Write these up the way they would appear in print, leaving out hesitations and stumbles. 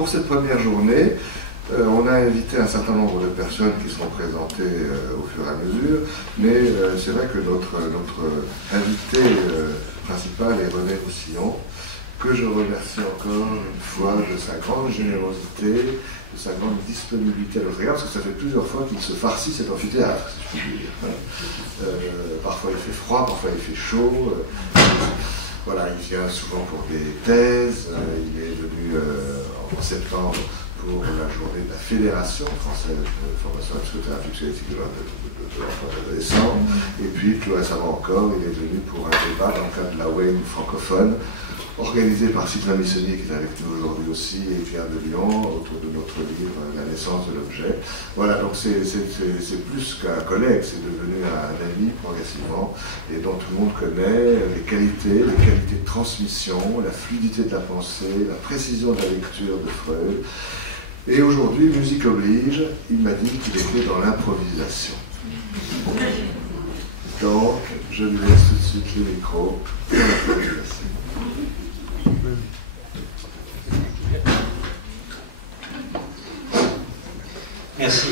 pour cette première journée, on a invité un certain nombre de personnes qui seront présentées au fur et à mesure, mais c'est vrai que notre invité principal est René Roussillon, que je remercie encore une fois de sa grande générosité, de sa grande disponibilité à notre égard, parce que ça fait plusieurs fois qu'il se farcit cet amphithéâtre, si je puis dire. Parfois il fait froid, parfois il fait chaud. Voilà, il vient souvent pour des thèses, il est venu en septembre pour la journée de la Fédération française de formation en psychothérapie psychoéthique de l'enfant et de l'adolescent. Et puis, plus récemment encore, il est venu pour un débat dans le cadre de la WAIN francophone, organisé par Sylvain Missonnier, qui est avec nous aujourd'hui aussi, et Pierre de Lyon, autour de notre livre La naissance de l'objet. Voilà, donc c'est plus qu'un collègue, c'est devenu un ami progressivement, et dont tout le monde connaît les qualités de transmission, la fluidité de la pensée, la précision de la lecture de Freud. Et aujourd'hui, musique oblige, il m'a dit qu'il était dans l'improvisation. Donc, je lui laisse tout de suite le micro pour l'improvisation. Merci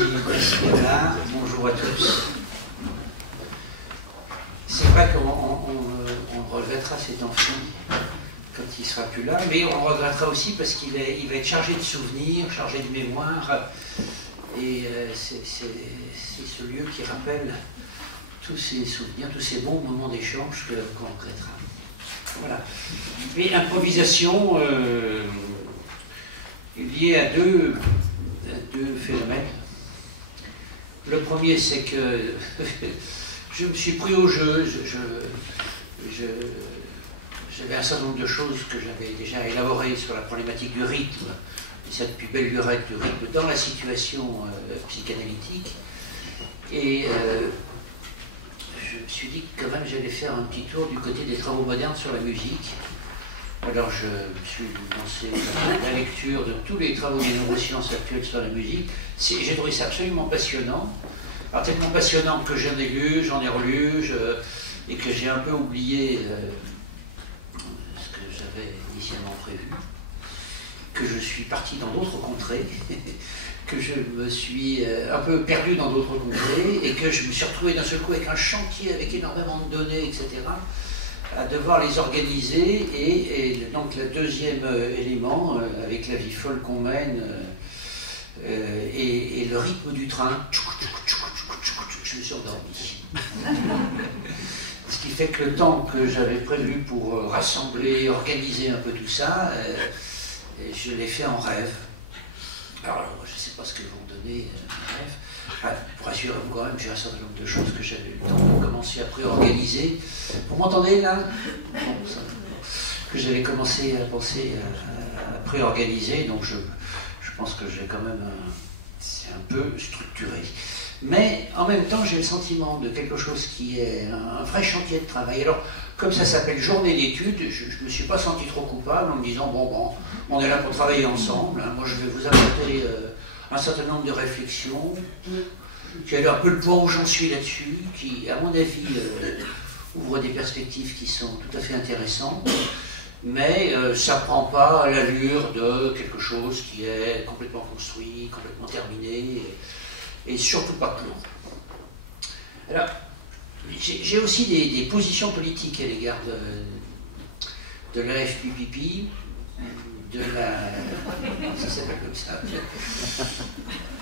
Bernard, bonjour à tous. C'est vrai qu'on regrettera cet enfant quand il ne sera plus là, mais on regrettera aussi parce qu'il va être chargé de souvenirs, chargé de mémoire, et c'est ce lieu qui rappelle tous ces souvenirs, tous ces bons moments d'échange qu'on regrettera. Voilà. Mais improvisation liée à deux phénomènes. Le premier, c'est que je me suis pris au jeu. J'avais un certain nombre de choses que j'avais déjà élaborées sur la problématique du rythme, cette plus belle lurette du rythme dans la situation psychanalytique. Et je me suis dit que quand même j'allais faire un petit tour du côté des travaux modernes sur la musique. Alors je me suis lancé dans la lecture de tous les travaux des neurosciences actuelles sur la musique. J'ai trouvé ça absolument passionnant. Alors tellement passionnant que j'en ai lu, j'en ai relu, et que j'ai un peu oublié ce que j'avais initialement prévu, que je suis parti dans d'autres contrées, que je me suis un peu perdu dans d'autres contrées, et que je me suis retrouvé d'un seul coup avec un chantier avec énormément de données, etc., à devoir les organiser, et donc le deuxième élément, avec la vie folle qu'on mène, et le rythme du train, je me suis endormi. Ce qui fait que le temps que j'avais prévu pour rassembler, organiser un peu tout ça, je l'ai fait en rêve. Alors, je ne sais pas ce que vont donner mes rêves. Pour rassurer-vous quand même, j'ai un certain nombre de choses que j'avais eu le temps de commencer à pré-organiser. Vous m'entendez là? Bon, que j'avais commencé à penser à pré-organiser, donc je pense que j'ai quand même c'est un peu structuré. Mais en même temps, j'ai le sentiment de quelque chose qui est un vrai chantier de travail. Alors, comme ça s'appelle journée d'études, je ne me suis pas senti trop coupable en me disant, bon, on est là pour travailler ensemble, hein. Moi je vais vous apporter un certain nombre de réflexions, qui a un peu le point où j'en suis là-dessus, qui, à mon avis, ouvre des perspectives qui sont tout à fait intéressantes, mais ça ne prend pas l'allure de quelque chose qui est complètement construit, complètement terminé, et surtout pas clos. Alors, j'ai aussi des positions politiques à l'égard de la FPPP, de la... ça s'appelle comme ça,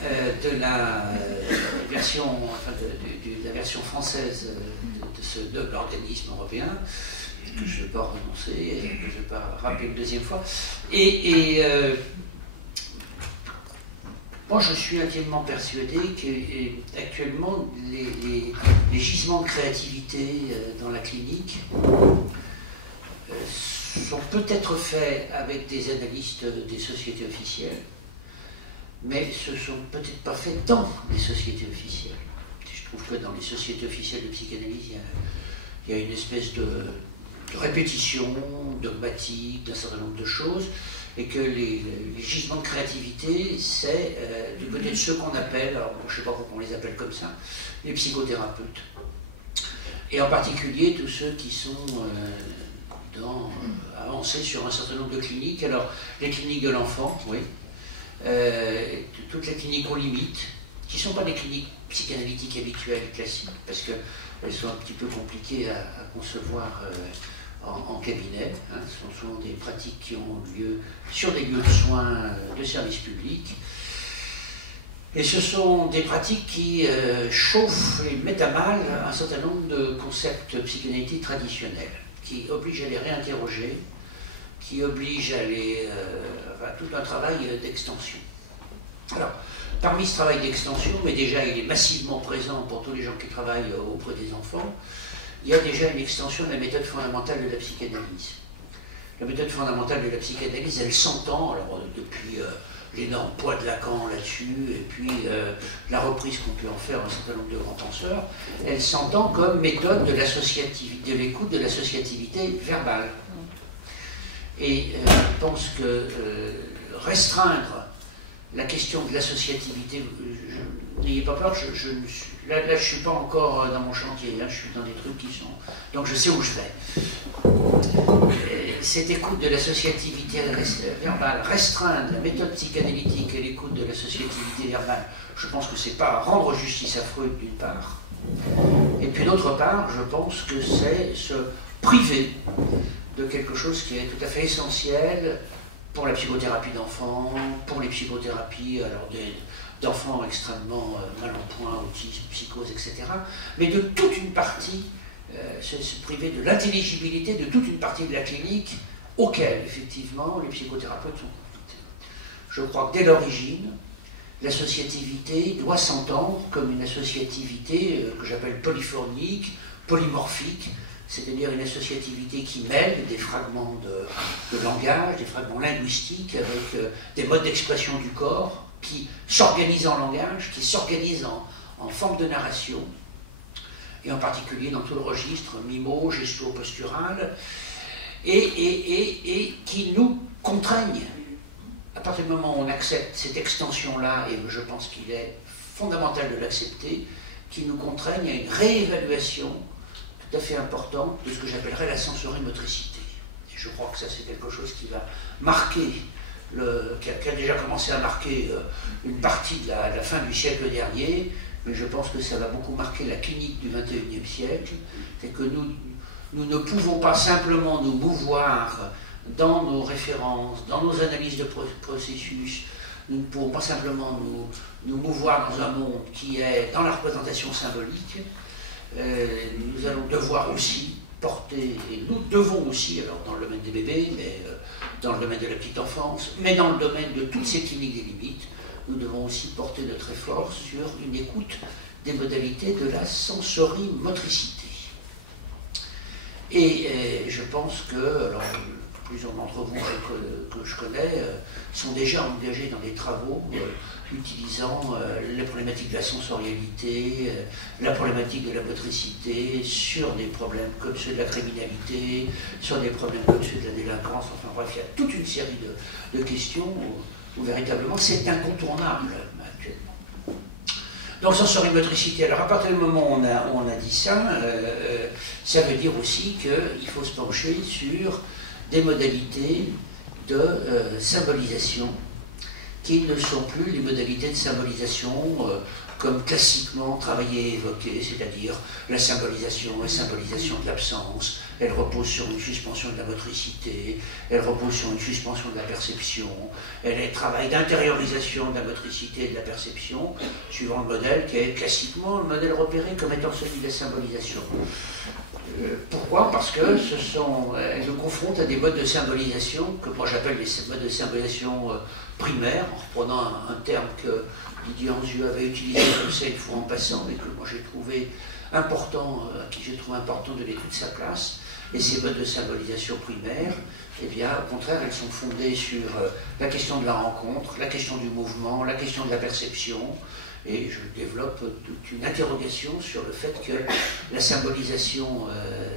de la version, enfin de la version française de ce double organisme européen, que je ne vais pas renoncer, que je ne vais pas rappeler une deuxième fois. Moi, je suis intimement persuadé qu'actuellement, les gisements de créativité dans la clinique sont peut-être faits avec des analystes des sociétés officielles, mais ce ne sont peut-être pas faits dans les sociétés officielles. Je trouve que dans les sociétés officielles de psychanalyse, il y a une espèce de répétition dogmatique d'un certain nombre de choses, et que les gisements de créativité, c'est du côté de ceux qu'on appelle, alors je ne sais pas pourquoi on les appelle comme ça, les psychothérapeutes. Et en particulier tous ceux qui sont avancés sur un certain nombre de cliniques. Alors, les cliniques de l'enfant, oui, toutes les cliniques aux limites, qui ne sont pas des cliniques psychanalytiques habituelles, classiques, parce qu'elles sont un petit peu compliquées à concevoir en cabinet. Hein. Ce sont souvent des pratiques qui ont lieu sur des lieux de soins de service public. Et ce sont des pratiques qui chauffent et mettent à mal un certain nombre de concepts psychanalytiques traditionnels, qui obligent à les réinterroger, qui obligent à les... tout un travail d'extension. Alors, parmi ce travail d'extension, mais déjà il est massivement présent pour tous les gens qui travaillent auprès des enfants, il y a déjà une extension de la méthode fondamentale de la psychanalyse. La méthode fondamentale de la psychanalyse, elle s'entend, alors depuis l'énorme poids de Lacan là-dessus, et puis la reprise qu'on peut en faire un certain nombre de grands penseurs, elle s'entend comme méthode de l'associativité, de l'écoute de l'associativité verbale. Et je pense que restreindre la question de l'associativité, n'ayez pas peur, là je ne suis pas encore dans mon chantier, hein, je suis dans des trucs qui sont... Donc je sais où je vais. Cette écoute de l'associativité verbale, restreindre la méthode psychanalytique et l'écoute de l'associativité verbale, je pense que c'est pas rendre justice à Freud d'une part. Et puis d'autre part, je pense que c'est se priver de quelque chose qui est tout à fait essentiel pour la psychothérapie d'enfants, pour les psychothérapies d'enfants extrêmement mal en point, autisme, psychose, etc. Mais de toute une partie, se priver de l'intelligibilité de toute une partie de la clinique auquel, effectivement, les psychothérapeutes sont confrontés. Je crois que dès l'origine, l'associativité doit s'entendre comme une associativité que j'appelle polyphonique, polymorphique, c'est-à-dire une associativité qui mêle des fragments de langage, des fragments linguistiques, avec des modes d'expression du corps, qui s'organisent en langage, qui s'organisent en forme de narration, et en particulier dans tout le registre mimo, gesto-postural, et qui nous contraignent. À partir du moment où on accepte cette extension-là, et je pense qu'il est fondamental de l'accepter, qui nous contraignent à une réévaluation tout à fait importante de ce que j'appellerais la sensorimotricité. Et je crois que ça c'est quelque chose qui va marquer, qui a déjà commencé à marquer une partie de la fin du siècle dernier, mais je pense que ça va beaucoup marquer la clinique du XXIe siècle, c'est que nous ne pouvons pas simplement nous mouvoir dans nos références, dans nos analyses de processus, nous ne pouvons pas simplement nous mouvoir dans un monde qui est dans la représentation symbolique. Nous allons devoir aussi porter, et nous devons aussi, alors dans le domaine des bébés, mais dans le domaine de la petite enfance, mais dans le domaine de toutes ces cliniques des limites, nous devons aussi porter notre effort sur une écoute des modalités de la sensorimotricité. Et je pense que, alors, plusieurs d'entre vous que je connais sont déjà engagés dans des travaux utilisant les problématiques de la sensorialité, la problématique de la motricité, sur des problèmes comme ceux de la criminalité, sur des problèmes comme ceux de la délinquance, enfin bref, il y a toute une série de questions où véritablement c'est incontournable actuellement. Donc sensorimotricité, alors à partir du moment où on a dit ça, ça veut dire aussi qu'il faut se pencher sur des modalités de symbolisation qui ne sont plus les modalités de symbolisation comme classiquement travaillées et évoquées, c'est-à-dire la symbolisation de l'absence, elle repose sur une suspension de la motricité, elle repose sur une suspension de la perception, elle est travail d'intériorisation de la motricité et de la perception, suivant le modèle qui est classiquement le modèle repéré comme étant celui de la symbolisation. Pourquoi? Parce que elles nous confrontent à des modes de symbolisation que moi j'appelle les modes de symbolisation primaires, en reprenant un terme que Didier Anzieux avait utilisé comme ça une fois en passant, mais que moi j'ai trouvé important, à qui j'ai trouvé important de donner toute sa place. Et ces modes de symbolisation primaires, eh bien, au contraire, elles sont fondées sur la question de la rencontre, la question du mouvement, la question de la perception. Et je développe toute une interrogation sur le fait que la symbolisation,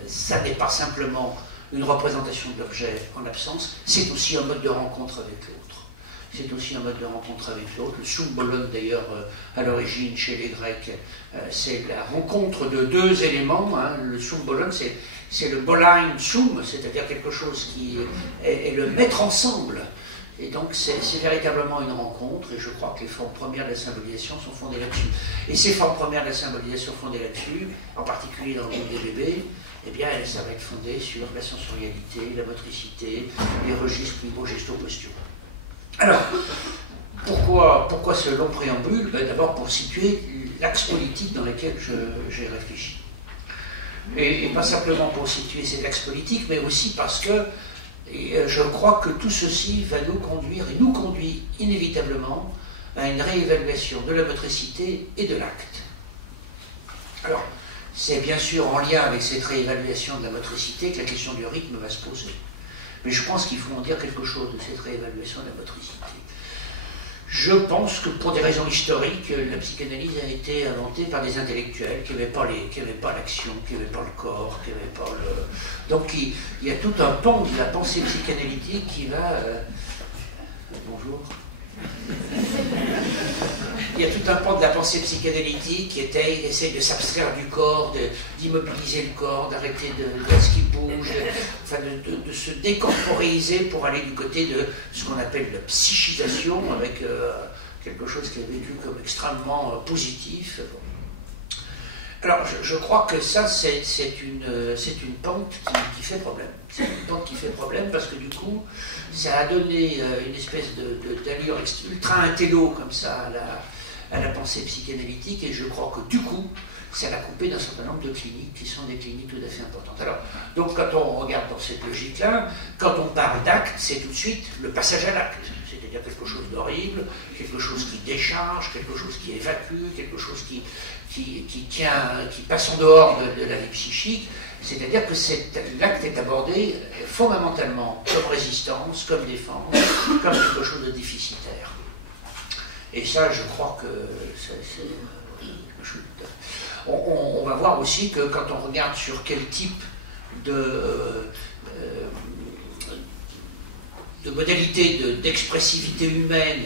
ça n'est pas simplement une représentation de l'objet en absence, c'est aussi un mode de rencontre avec l'autre. C'est aussi un mode de rencontre avec l'autre. Le symbolon, d'ailleurs, à l'origine, chez les Grecs, c'est la rencontre de deux éléments. Hein. Le symbolon, c'est le bolein sum, c'est-à-dire quelque chose qui est le mettre ensemble. Et donc c'est véritablement une rencontre, et je crois que les formes premières de la symbolisation sont fondées là-dessus. Et ces formes premières de la symbolisation fondées là-dessus, en particulier dans le groupe des bébés, eh bien ça va être fondé sur la sensorialité, la motricité, les registres mimo-gesto-posturaux. Alors, pourquoi ce long préambule? D'abord pour situer l'axe politique dans lequel j'ai réfléchi. Et pas simplement pour situer cet axe politique, mais aussi parce que je crois que tout ceci va nous conduire, et nous conduit inévitablement, à une réévaluation de la motricité et de l'acte. Alors, c'est bien sûr en lien avec cette réévaluation de la motricité que la question du rythme va se poser. Mais je pense qu'il faut en dire quelque chose de cette réévaluation de la motricité. Je pense que pour des raisons historiques, la psychanalyse a été inventée par des intellectuels qui n'avaient pas l'action, qui n'avaient pas le corps, qui n'avaient pas le... Donc il y a tout un pan de la pensée psychanalytique qui va... Bonjour. Il y a tout un pan de la pensée psychanalytique qui essaye de s'abstraire du corps, d'immobiliser le corps, d'arrêter de ce qui bouge, de se décorporéiser pour aller du côté de ce qu'on appelle la psychisation, avec quelque chose qui est vécu comme extrêmement positif. Alors, je crois que ça, c'est une pente qui fait problème. C'est une pente qui fait problème parce que du coup, ça a donné une espèce d'allure ultra-intello comme ça à la pensée psychanalytique, et je crois que du coup, ça l'a coupé d'un certain nombre de cliniques qui sont des cliniques tout à fait importantes. Alors, donc quand on regarde dans cette logique-là, quand on parle d'acte, c'est tout de suite le passage à l'acte, c'est-à-dire quelque chose d'horrible, quelque chose qui décharge, quelque chose qui évacue, quelque chose qui passe en dehors de la vie psychique, c'est-à-dire que l'acte est abordé fondamentalement comme résistance, comme défense, comme quelque chose de déficitaire. Et ça, je crois que c'est quelque chose de... On va voir aussi que quand on regarde sur quel type de modalités d'expressivité humaine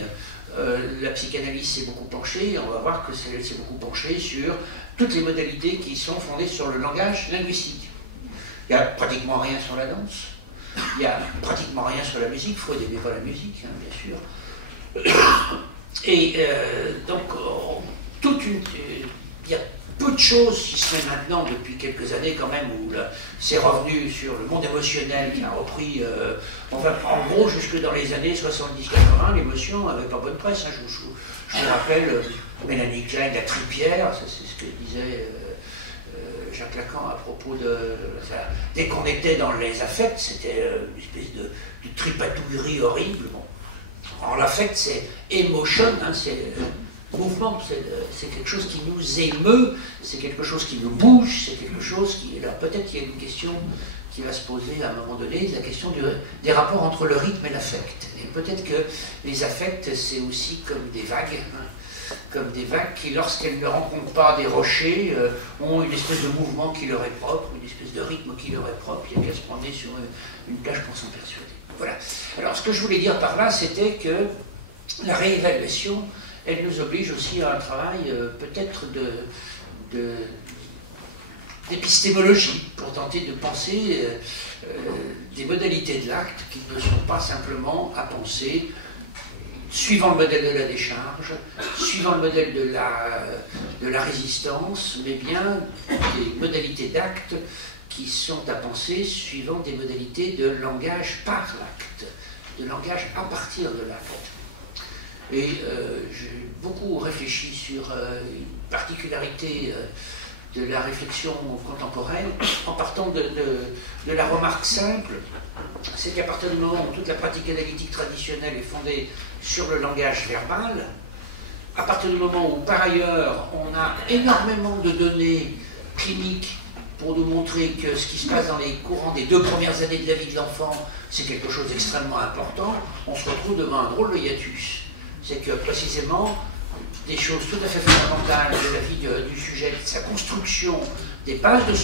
la psychanalyse s'est beaucoup penchée, on va voir que s'est beaucoup penchée sur toutes les modalités qui sont fondées sur le langage linguistique. Il n'y a pratiquement rien sur la danse, il n'y a pratiquement rien sur la musique, Freud n'aimait pas la musique, hein, bien sûr. Et donc, il y a peu de choses qui se fait maintenant depuis quelques années quand même, où c'est revenu sur le monde émotionnel qui a repris, en gros jusque dans les années 70-80, l'émotion n'avait pas bonne presse. Hein. Je vous rappelle Mélanie Klein, la tripière, c'est ce que disait Jacques Lacan à propos de ça. Dès qu'on était dans les affects, c'était une espèce de tripatouillerie horrible. Bon. Alors l'affect, c'est emotion, hein, c'est mouvement, c'est quelque chose qui nous émeut, c'est quelque chose qui nous bouge, c'est quelque chose qui... Alors peut-être qu'il y a une question qui va se poser à un moment donné, la question des rapports entre le rythme et l'affect. Et peut-être que les affects, c'est aussi comme des vagues, hein, comme des vagues qui, lorsqu'elles ne rencontrent pas des rochers, ont une espèce de mouvement qui leur est propre, une espèce de rythme qui leur est propre, il n'y a qu'à se promener sur une plage pour s'en persuader. Voilà. Alors ce que je voulais dire par là, c'était que la réévaluation, elle nous oblige aussi à un travail peut-être d'épistémologie pour tenter de penser des modalités de l'acte qui ne sont pas simplement à penser suivant le modèle de la décharge, suivant le modèle de la résistance, mais bien des modalités d'acte qui sont à penser suivant des modalités de langage par l'acte, de langage à partir de l'acte. Et j'ai beaucoup réfléchi sur une particularité de la réflexion contemporaine en partant de la remarque simple, c'est qu'à partir du moment où toute la pratique analytique traditionnelle est fondée sur le langage verbal, à partir du moment où par ailleurs on a énormément de données cliniques pour nous montrer que ce qui se passe dans les courants des 2 premières années de la vie de l'enfant, c'est quelque chose d'extrêmement important, on se retrouve devant un drôle de hiatus. C'est que précisément, des choses tout à fait fondamentales de la vie du sujet, de sa construction, des bases de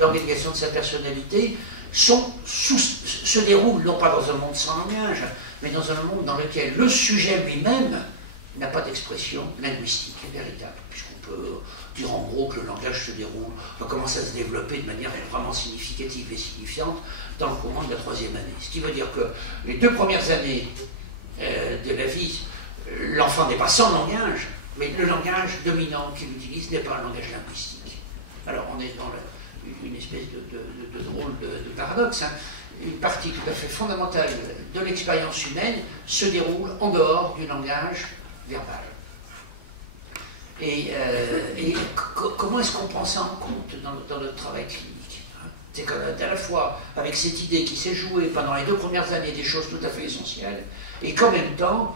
l'organisation de sa personnalité, se déroulent non pas dans un monde sans langage, mais dans un monde dans lequel le sujet lui-même n'a pas d'expression linguistique véritable, puisqu'on peut dire en gros que le langage se déroule, commence à se développer de manière vraiment significative et signifiante dans le courant de la 3e année. Ce qui veut dire que les 2 premières années de la vie. L'enfant n'est pas sans langage, mais le langage dominant qu'il utilise n'est pas un langage linguistique. Alors on est dans une espèce de drôle de paradoxe. Hein. Une partie tout à fait fondamentale de l'expérience humaine se déroule en dehors du langage verbal. Et comment est-ce qu'on prend ça en compte dans notre travail clinique, hein? C'est qu'à la fois avec cette idée qui s'est jouée pendant les 2 premières années des choses tout à fait essentielles, et qu'en même temps,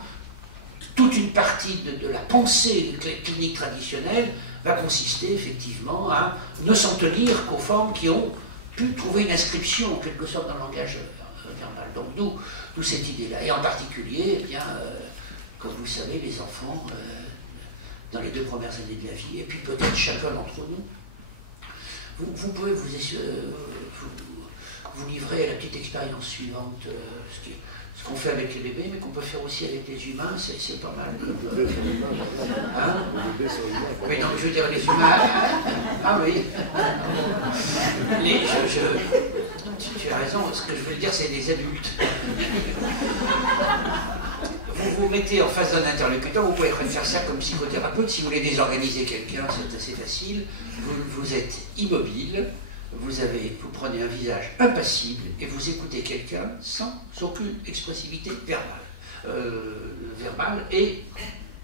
toute une partie de la pensée clinique traditionnelle va consister effectivement à ne s'en tenir qu'aux formes qui ont pu trouver une inscription en quelque sorte dans le langage verbal. Donc d'où cette idée-là. Et en particulier, eh bien, comme vous le savez, les enfants, dans les 2 premières années de la vie, et puis peut-être chacun d'entre nous, vous pouvez vous livrer à la petite expérience suivante, ce qu'on fait avec les bébés, mais qu'on peut faire aussi avec les humains, c'est pas mal. Hein? Oui, non, je veux dire les humains. Ah oui. Tu as raison, ce que je veux dire, c'est les adultes. Vous vous mettez en face d'un interlocuteur, vous pouvez faire ça comme psychothérapeute. Si vous voulez désorganiser quelqu'un, c'est assez facile. Vous êtes immobile. Vous prenez un visage impassible et vous écoutez quelqu'un sans aucune expressivité verbale et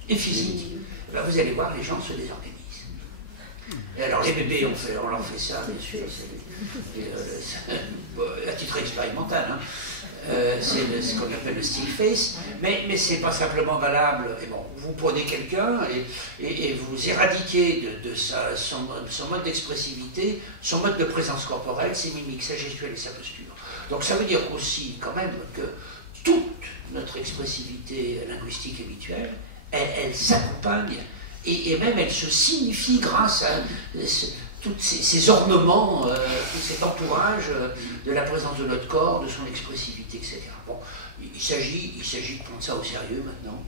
physique. Alors vous allez voir, les gens se désorganisent. Et alors les bébés, on leur fait ça, bien sûr, à titre expérimental. Hein. C'est ce qu'on appelle le still face, mais c'est pas simplement valable. Et bon, vous prenez quelqu'un et vous éradiquez de son mode d'expressivité, son mode de présence corporelle, ses mimiques, sa gestuelle et sa posture. Donc ça veut dire aussi quand même que toute notre expressivité linguistique habituelle, elle s'accompagne et même elle se signifie grâce à tous ces ornements, tout cet entourage de la présence de notre corps, de son expressivité, etc. Bon, il s'agit de prendre ça au sérieux maintenant.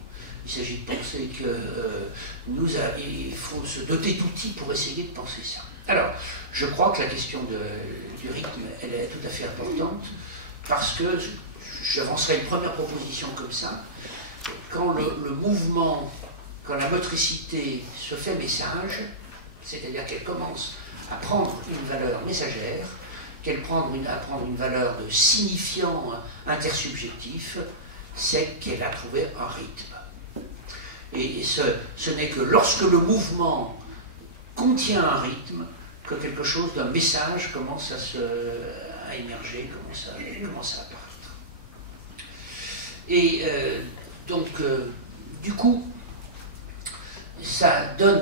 Il s'agit de penser qu'il faut se doter d'outils pour essayer de penser ça. Alors, je crois que la question du rythme, elle est tout à fait importante, parce que j'avancerai une première proposition comme ça. Quand le mouvement, quand la motricité se fait message, c'est-à-dire qu'elle commence à prendre une valeur messagère, qu'elle prend une valeur de signifiant intersubjectif, c'est qu'elle a trouvé un rythme. Et ce n'est que lorsque le mouvement contient un rythme que quelque chose d'un message commence à émerger, commence à apparaître. Et donc, du coup, ça va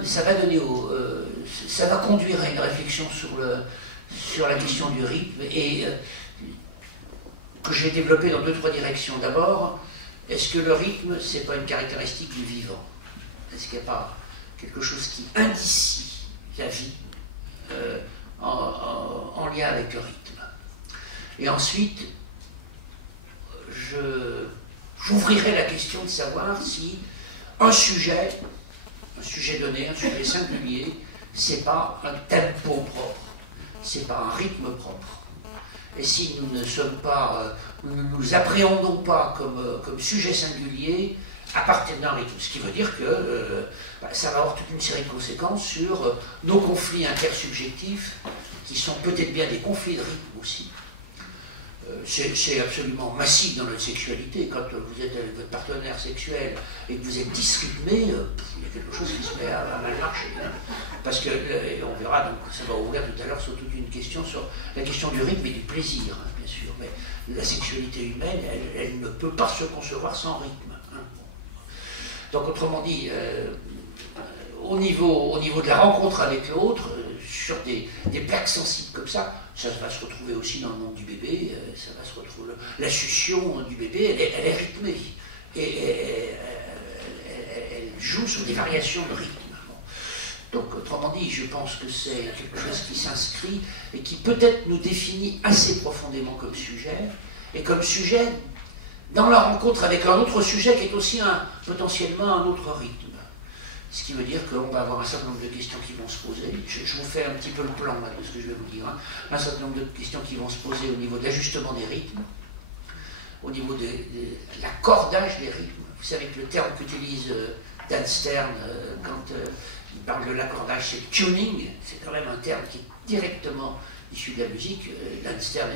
conduire à une réflexion sur la question du rythme et que j'ai développé dans 2-3 directions. D'abord, est-ce que le rythme, c'est pas une caractéristique du vivant? Est-ce qu'il n'y a pas quelque chose qui indicie la vie en lien avec le rythme? Et ensuite, j'ouvrirai la question de savoir si un sujet donné, un sujet singulier, c'est pas un tempo propre, c'est pas un rythme propre. Et si nous ne nous appréhendons pas comme sujet singulier à partir d'un rythme, ce qui veut dire que ça va avoir toute une série de conséquences sur nos conflits intersubjectifs, qui sont peut-être bien des conflits de rythme aussi. C'est absolument massif dans notre sexualité. Quand vous êtes avec votre partenaire sexuel et que vous êtes disrythmé, il y a quelque chose qui se met à mal marcher. Hein. Parce que, on verra, donc ça va ouvrir tout à l'heure sur toute une question, sur la question du rythme et du plaisir, hein, bien sûr. Mais la sexualité humaine, elle ne peut pas se concevoir sans rythme. Hein. Donc, autrement dit, au niveau de la rencontre avec l'autre, sur des plaques sensibles comme ça va se retrouver aussi dans le monde du bébé, ça va se retrouver. La succion du bébé, elle est rythmée. Et elle joue sur des variations de rythme. Bon. Donc, autrement dit, je pense que c'est quelque chose qui s'inscrit et qui peut-être nous définit assez profondément comme sujet, et comme sujet dans la rencontre avec un autre sujet qui est aussi potentiellement un autre rythme. Ce qui veut dire qu'on va avoir un certain nombre de questions qui vont se poser. Je vous fais un petit peu le plan là, de ce que je vais vous dire. Hein. Un certain nombre de questions qui vont se poser au niveau de l'ajustement des rythmes, au niveau de l'accordage des rythmes. Vous savez que le terme qu'utilise Dan Stern quand il parle de l'accordage, c'est tuning, c'est quand même un terme qui est directement issu de la musique. Dan Stern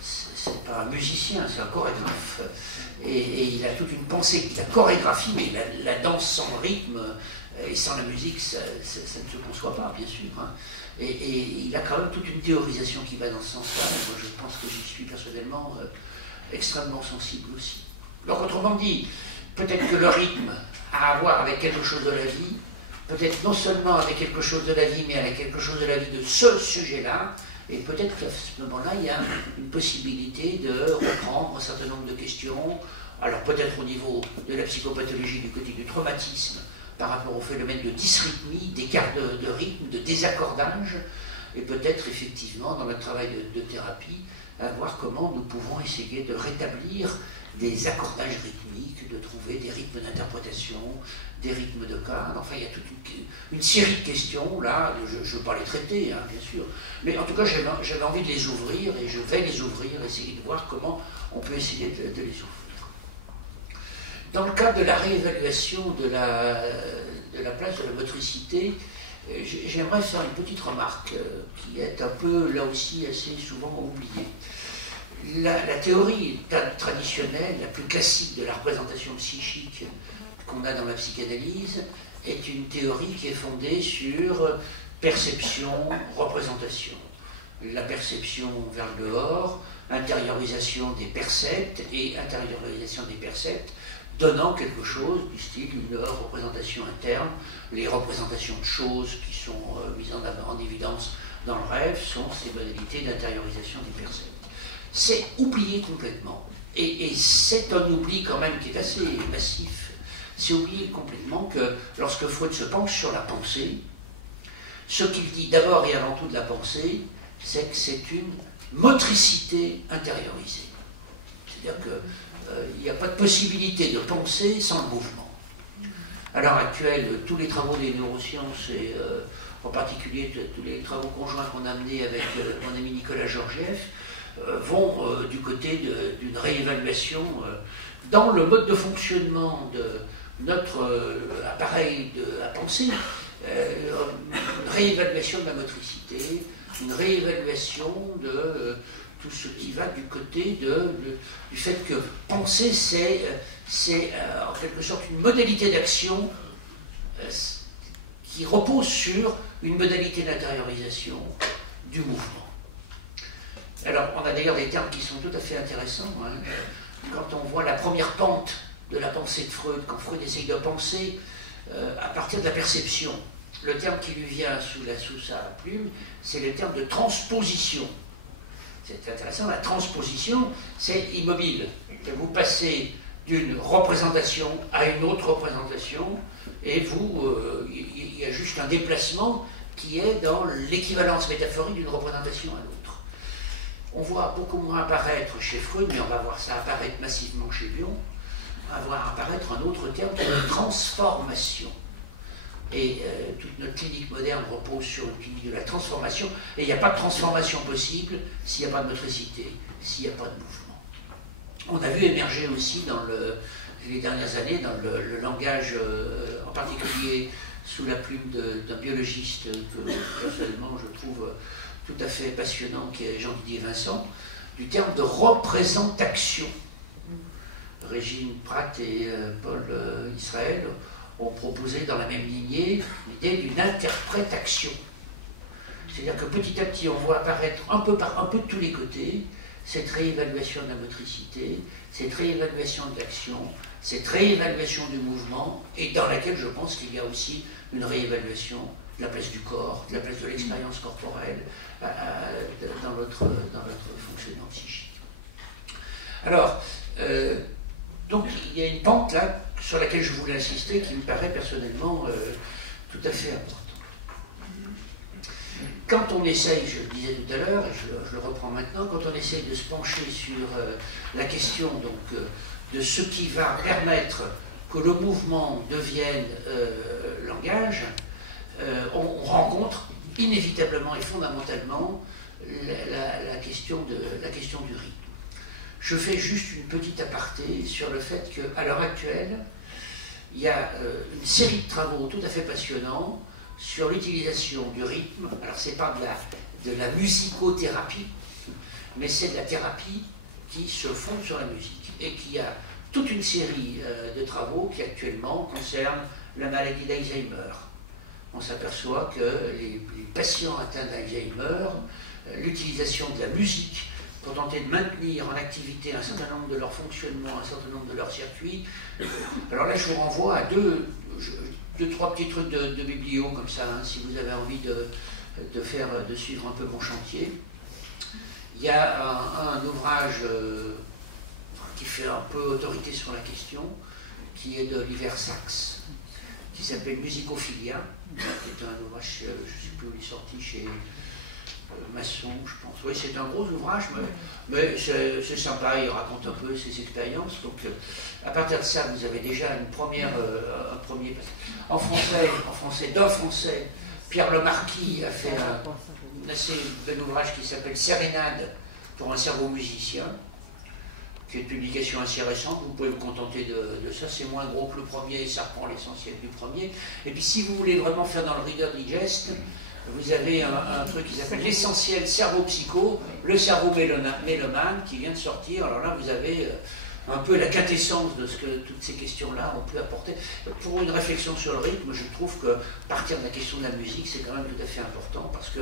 c'est pas un musicien, c'est un chorégraphe. Et il a toute une pensée, la chorégraphie, mais la danse sans rythme et sans la musique, ça ne se conçoit pas, bien sûr. Hein. Et il a quand même toute une théorisation qui va dans ce sens-là. Moi, je pense que j'y suis personnellement extrêmement sensible aussi. Donc, autrement dit, peut-être que le rythme a à voir avec quelque chose de la vie, peut-être non seulement avec quelque chose de la vie, mais avec quelque chose de la vie de ce sujet-là. Et peut-être qu'à ce moment-là, il y a une possibilité de reprendre un certain nombre de questions, alors peut-être au niveau de la psychopathologie du côté du traumatisme, par rapport au phénomène de dysrythmie, d'écart de rythme, de désaccordage, et peut-être effectivement dans notre travail de thérapie, à voir comment nous pouvons essayer de rétablir des accordages rythmiques, de trouver des rythmes d'interprétation, des rythmes de cadre. Enfin, il y a toute une série de questions, là, je ne veux pas les traiter, hein, bien sûr, mais en tout cas, j'avais envie de les ouvrir, et je vais les ouvrir, essayer de voir comment on peut essayer de les ouvrir. Dans le cadre de la réévaluation de la place de la motricité, j'aimerais faire une petite remarque qui est un peu, là aussi, assez souvent oubliée. La théorie traditionnelle, la plus classique de la représentation psychique qu'on a dans la psychanalyse, est une théorie qui est fondée sur perception, représentation. La perception vers le dehors, intériorisation des percepts et intériorisation des percepts, donnant quelque chose du style une représentation interne. Les représentations de choses qui sont mises en évidence dans le rêve sont ces modalités d'intériorisation des percepts. C'est oublié complètement. Et c'est un oubli quand même qui est assez massif. C'est oublié complètement que lorsque Freud se penche sur la pensée, ce qu'il dit d'abord et avant tout de la pensée, c'est que c'est une motricité intériorisée. C'est-à-dire qu'il n'y a pas de possibilité de penser sans le mouvement. À l'heure actuelle, tous les travaux des neurosciences, et en particulier tous les travaux conjoints qu'on a menés avec mon ami Nicolas Georgiev, vont du côté d'une réévaluation dans le mode de fonctionnement de notre appareil à penser, une réévaluation de la motricité, une réévaluation de tout ce qui va du côté du fait que penser, c'est en quelque sorte une modalité d'action qui repose sur une modalité d'intériorisation du mouvement. Alors, on a d'ailleurs des termes qui sont tout à fait intéressants. Hein. Quand on voit la première pente de la pensée de Freud, quand Freud essaye de penser à partir de la perception, le terme qui lui vient sous sa plume, c'est le terme de transposition. C'est intéressant, la transposition, c'est immobile. Vous passez d'une représentation à une autre représentation, et il y a juste un déplacement qui est dans l'équivalence métaphorique d'une représentation à l'autre. On voit beaucoup moins apparaître chez Freud, mais on va voir ça apparaître massivement chez Bion, on va voir apparaître un autre terme qui est la transformation. Et toute notre clinique moderne repose sur une clinique de la transformation, et il n'y a pas de transformation possible s'il n'y a pas de motricité, s'il n'y a pas de mouvement. On a vu émerger aussi dans les dernières années, dans le langage, en particulier sous la plume d'un biologiste que personnellement je trouve tout à fait passionnant, qui est Jean-Didier Vincent, du terme de représentation. Régine Pratt et Paul Israël ont proposé dans la même lignée l'idée d'une interprétation. C'est-à-dire que petit à petit, on voit apparaître un peu de tous les côtés cette réévaluation de la motricité, cette réévaluation de l'action, cette réévaluation du mouvement, et dans laquelle je pense qu'il y a aussi une réévaluation de la place du corps, de la place de l'expérience corporelle dans notre fonctionnement psychique. Alors, donc il y a une pente là sur laquelle je voulais insister qui me paraît personnellement tout à fait importante. Quand on essaye, je le disais tout à l'heure, et je le reprends maintenant, quand on essaye de se pencher sur la question donc, de ce qui va permettre que le mouvement devienne langage, on rencontre inévitablement et fondamentalement la question du rythme. je fais juste une petite aparté sur le fait qu'à l'heure actuelle, il y a une série de travaux tout à fait passionnants sur l'utilisation du rythme. Alors, ce n'est pas de la musicothérapie, mais c'est de la thérapie qui se fonde sur la musique. Et qui a toute une série de travaux qui actuellement concernent la maladie d'Alzheimer. On s'aperçoit que les patients atteints d'Alzheimer, l'utilisation de la musique pour tenter de maintenir en activité un certain nombre de leurs fonctionnements, un certain nombre de leurs circuits. Alors là, je vous renvoie à deux, trois petits trucs de biblio comme ça, hein, si vous avez envie de suivre un peu mon chantier. Il y a un ouvrage qui fait un peu autorité sur la question, qui est d'Oliver Sacks, qui s'appelle Musicophilia, qui est un ouvrage, je ne sais plus où il est sorti, chez Masson, je pense. Oui, c'est un gros ouvrage, mais c'est sympa, il raconte un peu ses expériences. Donc, à partir de ça, vous avez déjà un premier. En français, d'un français, Pierre Lemarquis a fait un assez bel ouvrage qui s'appelle Sérénade pour un cerveau musicien, qui est une publication assez récente. Vous pouvez vous contenter de ça, c'est moins gros que le premier, ça reprend l'essentiel du premier. Et puis, si vous voulez vraiment faire dans le Reader Digest, vous avez un truc qui s'appelle l'essentiel cerveau psycho, le cerveau mélomane, qui vient de sortir. Alors là, vous avez un peu la quintessence de ce que toutes ces questions-là ont pu apporter. Pour une réflexion sur le rythme, je trouve que partir de la question de la musique, c'est quand même tout à fait important, parce que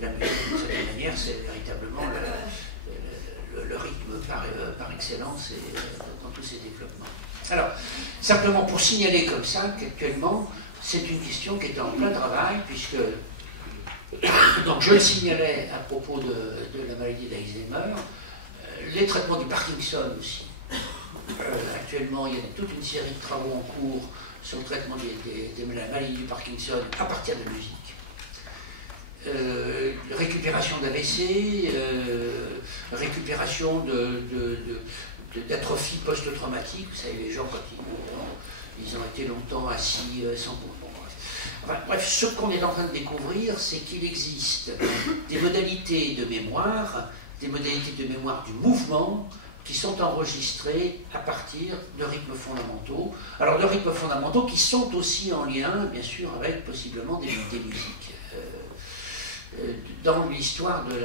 la musique, d'une certaine manière, c'est véritablement le rythme par excellence et dans tous ses développements. Alors, simplement pour signaler comme ça qu'actuellement, c'est une question qui est en plein travail, puisque donc je le signalais à propos de la maladie d'Alzheimer, les traitements du Parkinson aussi. Actuellement, il y a toute une série de travaux en cours sur le traitement de la maladie du Parkinson à partir de musique. Récupération d'AVC, récupération d'atrophie post-traumatique. Vous savez, les gens, quand ils ont été longtemps assis sans mouvement. Bref, ce qu'on est en train de découvrir, c'est qu'il existe des modalités de mémoire du mouvement, qui sont enregistrées à partir de rythmes fondamentaux. Alors, de rythmes fondamentaux qui sont aussi en lien, bien sûr, avec possiblement des musiques. Dans l'histoire de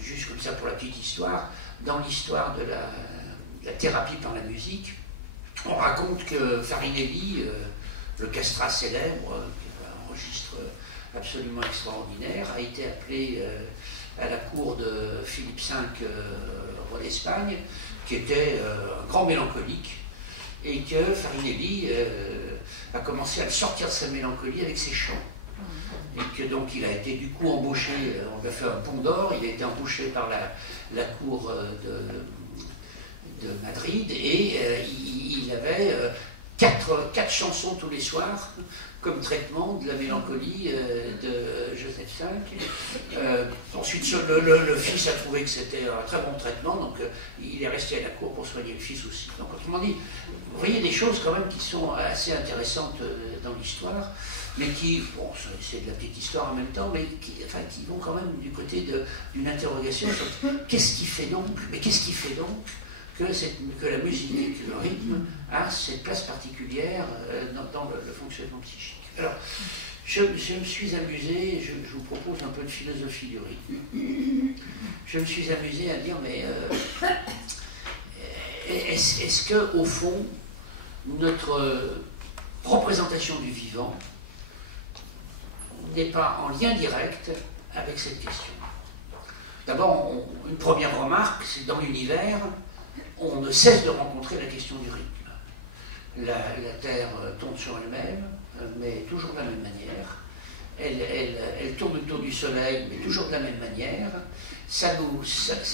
juste comme ça pour la petite histoire, dans l'histoire de la thérapie par la musique, on raconte que Farinelli, le castrat célèbre, un registre absolument extraordinaire, a été appelé à la cour de Philippe V, roi d'Espagne, qui était un grand mélancolique, et que Farinelli a commencé à le sortir de sa mélancolie avec ses chants. Et que donc il a été du coup embauché, on lui a fait un pont d'or, il a été embauché par la cour de Madrid, et il avait quatre chansons tous les soirs comme traitement de la mélancolie de Joseph V. Ensuite, le fils a trouvé que c'était un très bon traitement, donc il est resté à la cour pour soigner le fils aussi. Donc, autrement dit, vous voyez des choses quand même qui sont assez intéressantes dans l'histoire, mais qui, bon, c'est de la petite histoire en même temps, mais qui vont quand même du côté d'une interrogation sur qu'est-ce qui fait donc que la musique, que le rythme a cette place particulière dans le fonctionnement psychique. Alors, je me suis amusé, je vous propose un peu de philosophie du rythme. Je me suis amusé à dire, mais est-ce qu'au fond, notre représentation du vivant n'est pas en lien direct avec cette question? D'abord, une première remarque, c'est que dans l'univers, on ne cesse de rencontrer la question du rythme. La Terre tourne sur elle-même, mais toujours de la même manière. Elle tourne autour du Soleil, mais toujours de la même manière. Ça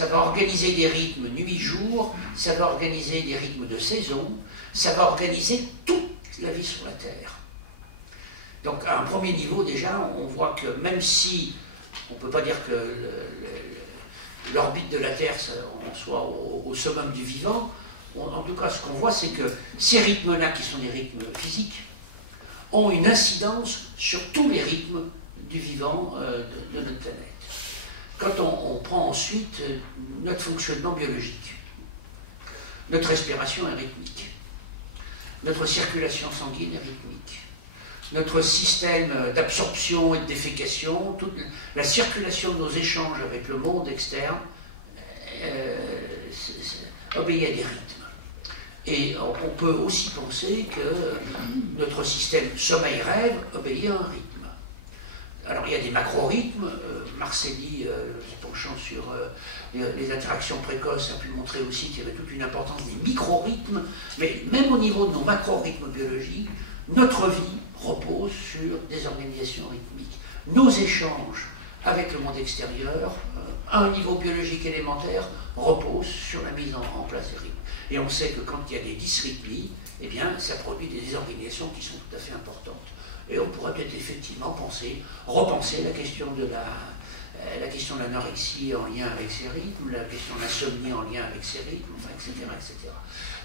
va organiser des rythmes nuit-jour, ça va organiser des rythmes de saison, ça va organiser toute la vie sur la Terre. Donc à un premier niveau déjà, on voit que même si on ne peut pas dire que l'orbite de la Terre on soit au summum du vivant, en tout cas ce qu'on voit c'est que ces rythmes-là, qui sont des rythmes physiques, ont une incidence sur tous les rythmes du vivant de notre planète. Quand on prend ensuite notre fonctionnement biologique, Notre respiration est rythmique. Notre circulation sanguine est rythmique. Notre système d'absorption et de défécation, toute la circulation de nos échanges avec le monde externe obéit à des rythmes. Et on peut aussi penser que notre système sommeil-rêve obéit à un rythme. Alors il y a des macro-rythmes, Marcelli, se penchant sur les interactions précoces, a pu montrer aussi qu'il y avait toute une importance des micro-rythmes, mais même au niveau de nos macro-rythmes biologiques, notre vie repose sur des organisations rythmiques. Nos échanges avec le monde extérieur, à un niveau biologique élémentaire, reposent sur la mise en place des rythmes. Et on sait que quand il y a des dysrythmies, eh bien, ça produit des désorganisations qui sont tout à fait importantes. Et on pourrait peut-être effectivement repenser la question de l'anorexie en lien avec ces rythmes, la question de l'insomnie en lien avec ces rythmes, enfin, etc., etc.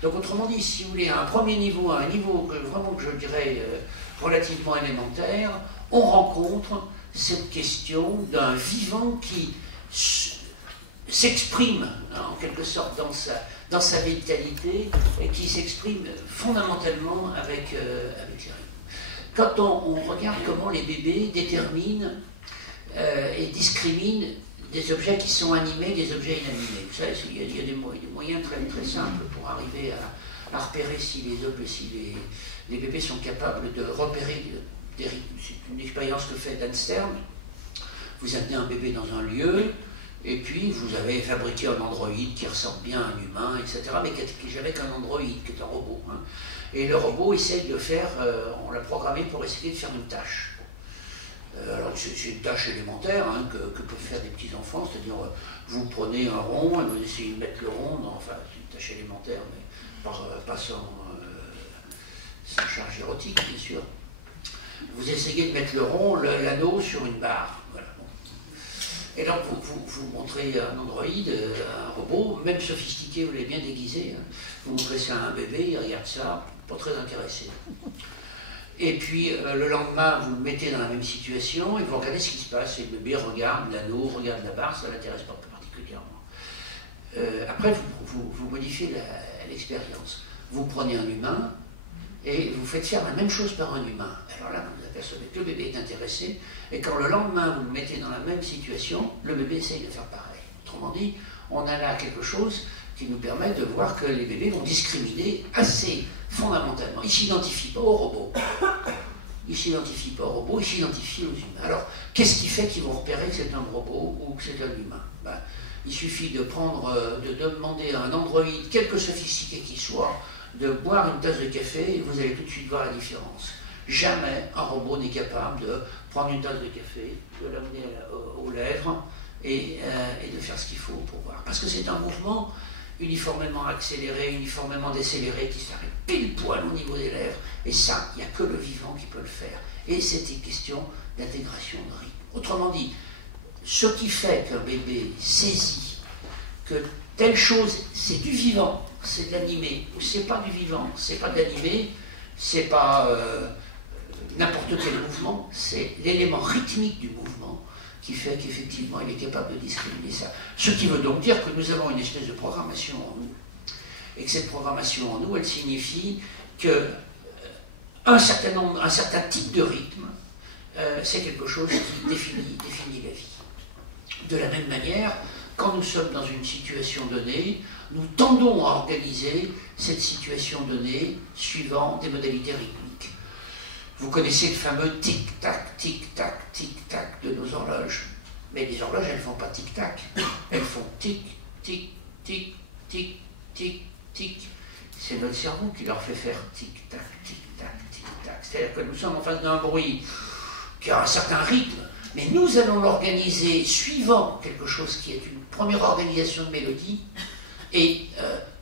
Donc autrement dit, si vous voulez, à un premier niveau, à un niveau vraiment que je dirais relativement élémentaire, on rencontre cette question d'un vivant qui s'exprime en quelque sorte dans sa vitalité et qui s'exprime fondamentalement avec les rythmes. Quand on regarde comment les bébés déterminent et discriminent des objets qui sont animés, des objets inanimés. Vous savez, il y a des moyens très, très simples pour arriver à repérer si les bébés sont capables de repérer des rythmes. C'est une expérience que fait Dan Stern. Vous amenez un bébé dans un lieu, et puis vous avez fabriqué un androïde qui ressemble bien à un humain, etc., mais qui n'est jamais qu'un androïde, qui est un robot. Hein. Et le robot essaye de faire, on l'a programmé pour essayer de faire une tâche. Alors c'est une tâche élémentaire hein, que peuvent faire des petits-enfants, c'est-à-dire vous prenez un rond et vous essayez de mettre le rond, enfin c'est une tâche élémentaire, mais pas sans charge érotique, bien sûr. Vous essayez de mettre le rond, l'anneau sur une barre. Voilà. Et donc vous montrez un androïde, un robot, même sophistiqué, vous l'avez bien déguisé, hein. Vous montrez ça à un bébé, il regarde ça, pas très intéressé. Et puis le lendemain, vous le mettez dans la même situation et vous regardez ce qui se passe. Et le bébé regarde l'anneau, regarde la barre, ça ne l'intéresse pas particulièrement. Après, vous modifiez l'expérience. Vous prenez un humain et vous faites faire la même chose par un humain. Alors là, vous apercevez que le bébé est intéressé et quand le lendemain, vous le mettez dans la même situation, le bébé essaye de faire pareil. Autrement dit, on a là quelque chose qui nous permet de voir que les bébés vont discriminer assez fondamentalement. Ils ne s'identifient pas aux robots. Ils ne s'identifient pas aux robots, ils s'identifient aux humains. Alors, qu'est-ce qui fait qu'ils vont repérer que c'est un robot ou que c'est un humain? Il suffit de demander à un androïde, quelque sophistiqué qu'il soit, de boire une tasse de café et vous allez tout de suite voir la différence. Jamais un robot n'est capable de prendre une tasse de café, de l'amener aux lèvres et de faire ce qu'il faut pour boire. Parce que c'est un mouvement uniformément accéléré, uniformément décéléré, qui s'arrête pile poil au niveau des lèvres, et ça, il n'y a que le vivant qui peut le faire. Et c'est une question d'intégration de rythme. Autrement dit, ce qui fait qu'un bébé saisit que telle chose, c'est du vivant, c'est de l'animé, ou c'est pas du vivant, c'est pas de l'animé, c'est pas n'importe quel mouvement, c'est l'élément rythmique du mouvement qui fait qu'effectivement il est capable de discriminer ça. Ce qui veut donc dire que nous avons une espèce de programmation en nous. Et que cette programmation en nous, elle signifie que un certain type de rythme, c'est quelque chose qui définit la vie. De la même manière, quand nous sommes dans une situation donnée, nous tendons à organiser cette situation donnée suivant des modalités rythmiques. Vous connaissez le fameux tic-tac, tic-tac, tic-tac de nos horloges. Mais les horloges, elles ne font pas tic-tac. Elles font tic, tic, tic, tic, tic, tic. C'est notre cerveau qui leur fait faire tic-tac, tic-tac, tic-tac. C'est-à-dire que nous sommes en face d'un bruit qui a un certain rythme, mais nous allons l'organiser suivant quelque chose qui est une première organisation de mélodie, et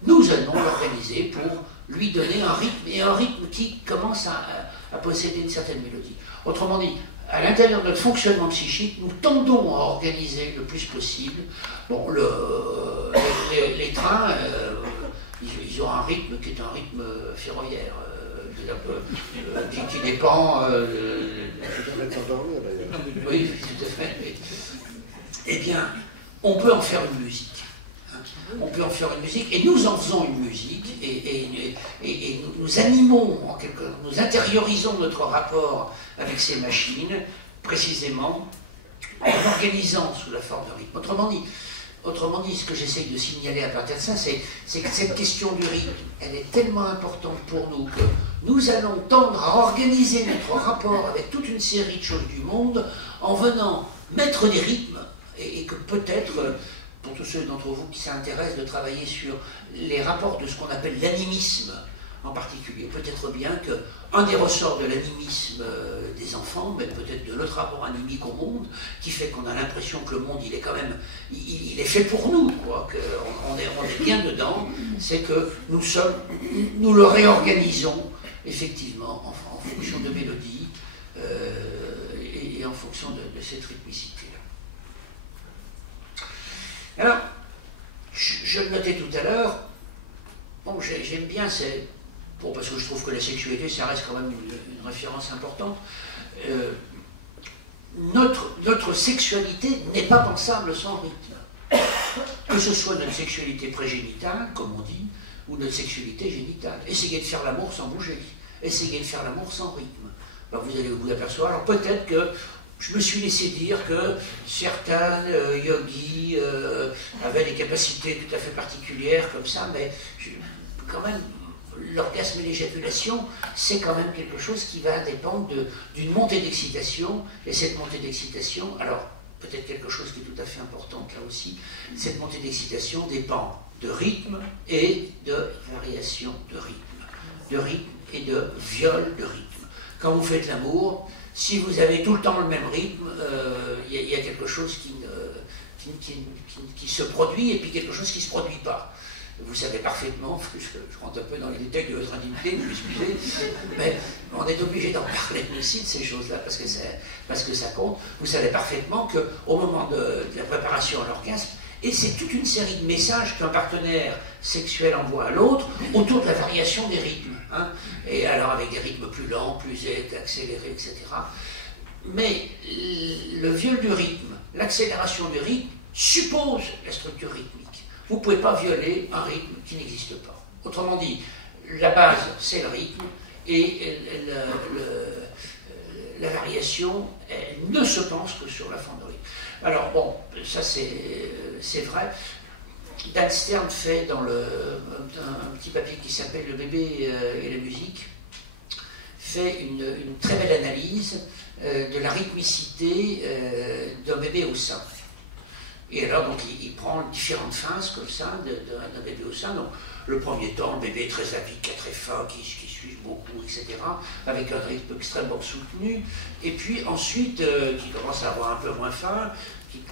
nous allons l'organiser pour lui donner un rythme, et un rythme qui commence à posséder une certaine mélodie. Autrement dit, à l'intérieur de notre fonctionnement psychique, nous tendons à organiser le plus possible. Bon, les trains, ils ont un rythme qui est un rythme ferroviaire, qui dépend... oui, tout à fait. Eh bien, on peut en faire une musique. on peut en faire une musique, et nous en faisons une musique, et nous animons, nous intériorisons notre rapport avec ces machines, précisément en organisant sous la forme de rythme. Autrement dit, ce que j'essaye de signaler à partir de ça, c'est que cette question du rythme, elle est tellement importante pour nous que nous allons tendre à organiser notre rapport avec toute une série de choses du monde en venant mettre des rythmes, et que peut-être, pour tous ceux d'entre vous qui s'intéressent de travailler sur les rapports de ce qu'on appelle l'animisme en particulier, peut-être bien qu'un des ressorts de l'animisme des enfants, mais peut-être de notre rapport animique au monde, qui fait qu'on a l'impression que le monde, il est quand même, il est fait pour nous, quoi, qu'on est bien dedans, c'est que nous le réorganisons, effectivement, en fonction de mélodies et en fonction de cette rythmicité-là. Alors, je le notais tout à l'heure, bon, j'aime bien, parce que je trouve que la sexualité, ça reste quand même une référence importante. Notre sexualité n'est pas pensable sans rythme. Que ce soit notre sexualité prégénitale, comme on dit, ou notre sexualité génitale. Essayez de faire l'amour sans bouger. Essayez de faire l'amour sans rythme. Ben, vous allez vous apercevoir. Alors peut-être que je me suis laissé dire que certains yogis avaient des capacités tout à fait particulières comme ça, mais quand même, l'orgasme et l'éjaculation, c'est quand même quelque chose qui va dépendre d'une montée d'excitation, et cette montée d'excitation, alors peut-être quelque chose qui est tout à fait importante là aussi, cette montée d'excitation dépend de rythme et de variation de rythme et de viol de rythme. Quand vous faites l'amour, si vous avez tout le temps le même rythme, il y a quelque chose qui se produit et puis quelque chose qui ne se produit pas. Vous savez parfaitement, je rentre un peu dans les détails de votre intimité, vous m'excusez, mais on est obligé d'en parler aussi de ces choses-là, parce que ça compte. Vous savez parfaitement qu'au moment de la préparation à l'orgasme, et c'est toute une série de messages qu'un partenaire sexuel envoie à l'autre autour de la variation des rythmes. Hein, et alors avec des rythmes plus lents, plus accélérés, etc. Mais le viol du rythme, l'accélération du rythme, suppose la structure rythmique. Vous ne pouvez pas violer un rythme qui n'existe pas. Autrement dit, la base, c'est le rythme, et la variation, elle ne se pense que sur la forme de rythme. Alors bon, ça c'est vrai. Dan Stern fait dans un petit papier qui s'appelle « Le bébé et la musique », fait une très belle analyse de la rythmicité d'un bébé au sein. Et alors, donc, il prend différentes phases comme ça d'un bébé au sein. Donc, le premier temps, le bébé est très avique, très fin, qui suit beaucoup, etc., avec un rythme extrêmement soutenu. Et puis ensuite, qui commence à avoir un peu moins faim,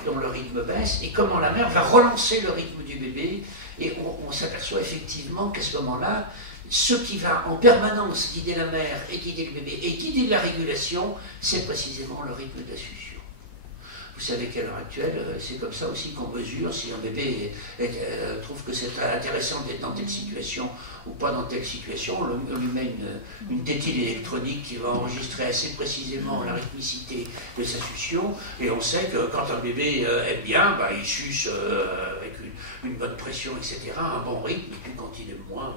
dont le rythme baisse, et comment la mère va relancer le rythme du bébé. Et on s'aperçoit effectivement qu'à ce moment-là, ce qui va en permanence guider la mère et guider le bébé et guider la régulation, c'est précisément le rythme de la succion. Vous savez qu'à l'heure actuelle, c'est comme ça aussi qu'on mesure si un bébé trouve que c'est intéressant d'être dans telle situation ou pas dans telle situation. On lui met une tétine électronique qui va enregistrer assez précisément la rythmicité de sa succion, et on sait que quand un bébé aime bien, bah, il suce avec une bonne pression, etc., un bon rythme, et puis quand il aime moins,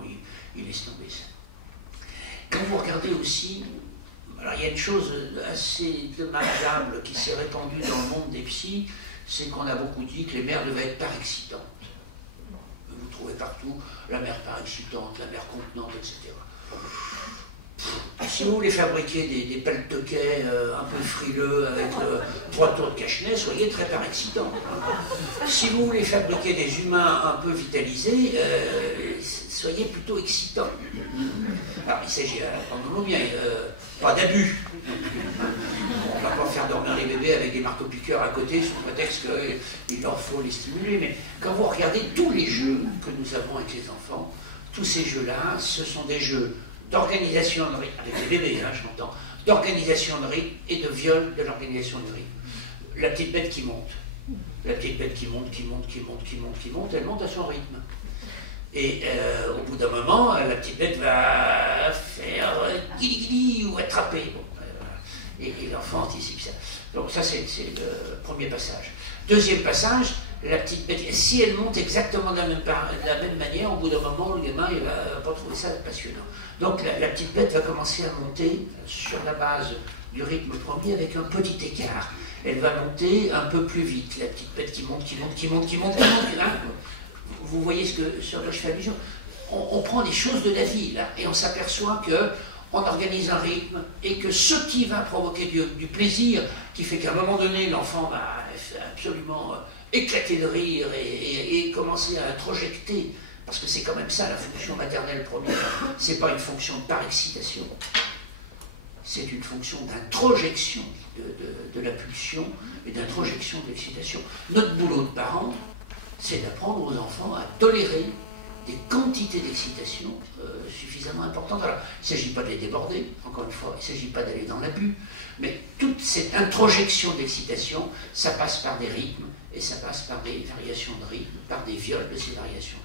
il laisse tomber ça. Quand vous regardez aussi, alors il y a une chose assez dommageable qui s'est répandue dans le monde des psys, c'est qu'on a beaucoup dit que les mères devaient être parexcitantes. Vous trouvez partout la mère parexcitante, la mère contenante, etc. Si vous voulez fabriquer des paltoquets un peu frileux avec 3 tours de cache-nez, soyez très parexcitant. Si vous voulez fabriquer des humains un peu vitalisés, soyez plutôt excitants. Alors il s'agit, entendons-nous bien, pas d'abus. On ne va pas faire dormir les bébés avec des marteaux-piqueurs à côté sous prétexte qu'il leur faut les stimuler. Mais quand vous regardez tous les jeux que nous avons avec les enfants, tous ces jeux-là, ce sont des jeux d'organisation de rythme, avec les bébés, hein, j'entends, d'organisation de rythme et de viol de l'organisation de rythme. La petite bête qui monte. La petite bête qui monte, elle monte à son rythme. Et au bout d'un moment, la petite bête va faire guili-guili ou attraper. Bon, et l'enfant anticipe ça. Donc ça, c'est le premier passage. Deuxième passage, la petite bête, si elle monte exactement de la même manière, au bout d'un moment, le gamin il va pas trouver ça passionnant. Donc la petite bête va commencer à monter sur la base du rythme premier avec un petit écart. Elle va monter un peu plus vite, la petite bête qui monte, qui monte, qui monte, qui monte, qui monte. Hein. Vous voyez ce que sur le je fais allusion. On prend des choses de la vie là, et on s'aperçoit que on organise un rythme et que ce qui va provoquer du plaisir, qui fait qu'à un moment donné l'enfant va absolument éclater de rire et commencer à introjecter, parce que c'est quand même ça la fonction maternelle première, c'est pas une fonction par excitation, c'est une fonction d'introjection de la pulsion et d'introjection de l'excitation. Notre boulot de parents, c'est d'apprendre aux enfants à tolérer des quantités d'excitation suffisamment importantes. Alors, il ne s'agit pas de les déborder, encore une fois, il ne s'agit pas d'aller dans l'abus, mais toute cette introjection d'excitation, ça passe par des rythmes, et ça passe par des variations de rythme, par des viols de ces variations de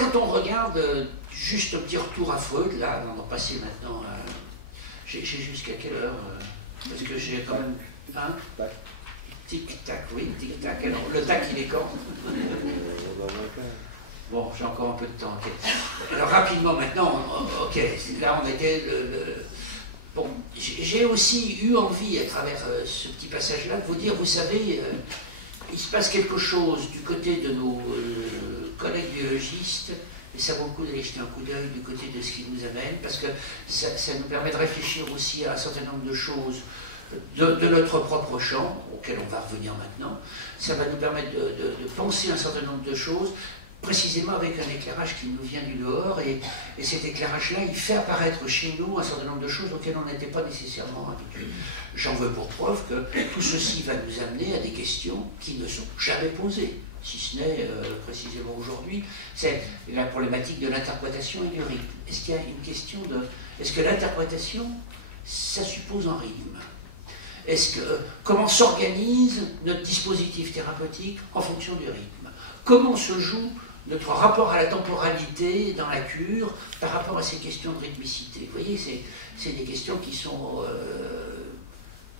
rythme. Quand on regarde, juste un petit retour à Freud, là, on va passer maintenant à... J'ai jusqu'à quelle heure parce que j'ai quand même... Hein, tic-tac, oui, tic-tac. Alors, le tac, il est quand? Bon, j'ai encore un peu de temps. Okay. Alors, rapidement, maintenant, ok, là, on était... Bon, j'ai aussi eu envie, à travers ce petit passage-là, de vous dire, vous savez, il se passe quelque chose du côté de nos collègues biologistes, et ça vaut le coup d'aller jeter un coup d'œil du côté de ce qui nous amène, parce que ça nous permet de réfléchir aussi à un certain nombre de choses de notre propre champ, auquel on va revenir maintenant. Ça va nous permettre de penser un certain nombre de choses, précisément avec un éclairage qui nous vient du dehors, et cet éclairage-là, il fait apparaître chez nous un certain nombre de choses auxquelles on n'était pas nécessairement habitué. J'en veux pour preuve que tout ceci va nous amener à des questions qui ne sont jamais posées, si ce n'est précisément aujourd'hui, c'est la problématique de l'interprétation et du rythme. Est-ce qu'il y a une question de... Est-ce que l'interprétation, ça suppose un rythme? Comment s'organise notre dispositif thérapeutique en fonction du rythme? Comment se joue notre rapport à la temporalité dans la cure par rapport à ces questions de rythmicité? Vous voyez, c'est des questions qui sont...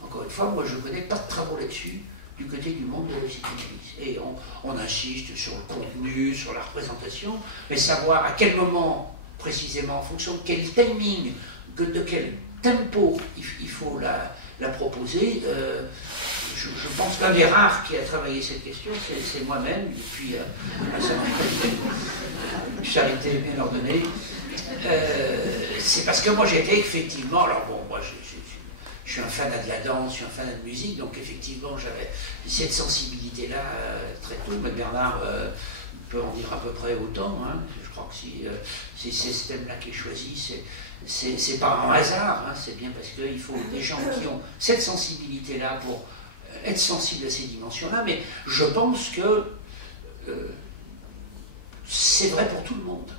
encore une fois, moi je ne connais pas de travaux là-dessus du côté du monde de la psychanalyse. Et on insiste sur le contenu, sur la représentation, mais savoir à quel moment, précisément, en fonction de quel timing, de quel tempo il faut la proposer. Je pense qu'un des rares qui a travaillé cette question, c'est moi-même, depuis charité bien ordonnée. C'est parce que moi j'étais effectivement, alors bon, moi je suis un fanat de la danse, je suis un fanat de musique, donc effectivement j'avais cette sensibilité-là très tôt, mais Bernard peut en dire à peu près autant. Hein. Je crois que si c'est ce thème-là qui est choisi, c'est pas un hasard, hein. C'est bien parce qu'il faut des gens qui ont cette sensibilité-là pour être sensibles à ces dimensions-là, mais je pense que c'est vrai pour tout le monde.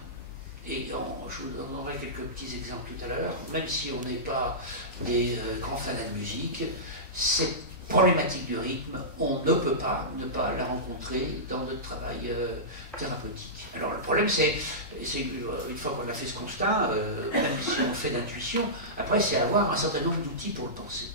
Et je vous donnerai quelques petits exemples tout à l'heure, même si on n'est pas des grands fanats de musique, cette problématique du rythme, on ne peut pas ne pas la rencontrer dans notre travail thérapeutique. Alors le problème c'est une fois qu'on a fait ce constat, même si on fait d'intuition, après c'est avoir un certain nombre d'outils pour le penser.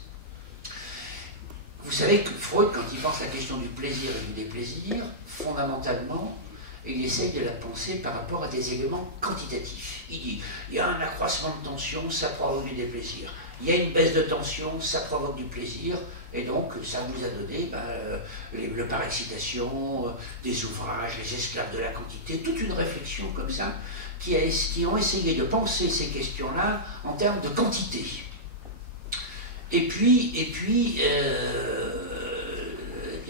Vous savez que Freud, quand il pense la question du plaisir et du déplaisir, fondamentalement, il essaye de la penser par rapport à des éléments quantitatifs. Il dit, il y a un accroissement de tension, ça provoque du déplaisir. Il y a une baisse de tension, ça provoque du plaisir. Et donc, ça nous a donné le par-excitation, des ouvrages, les esclaves de la quantité, toute une réflexion comme ça, qui ont essayé de penser ces questions-là en termes de quantité. Et puis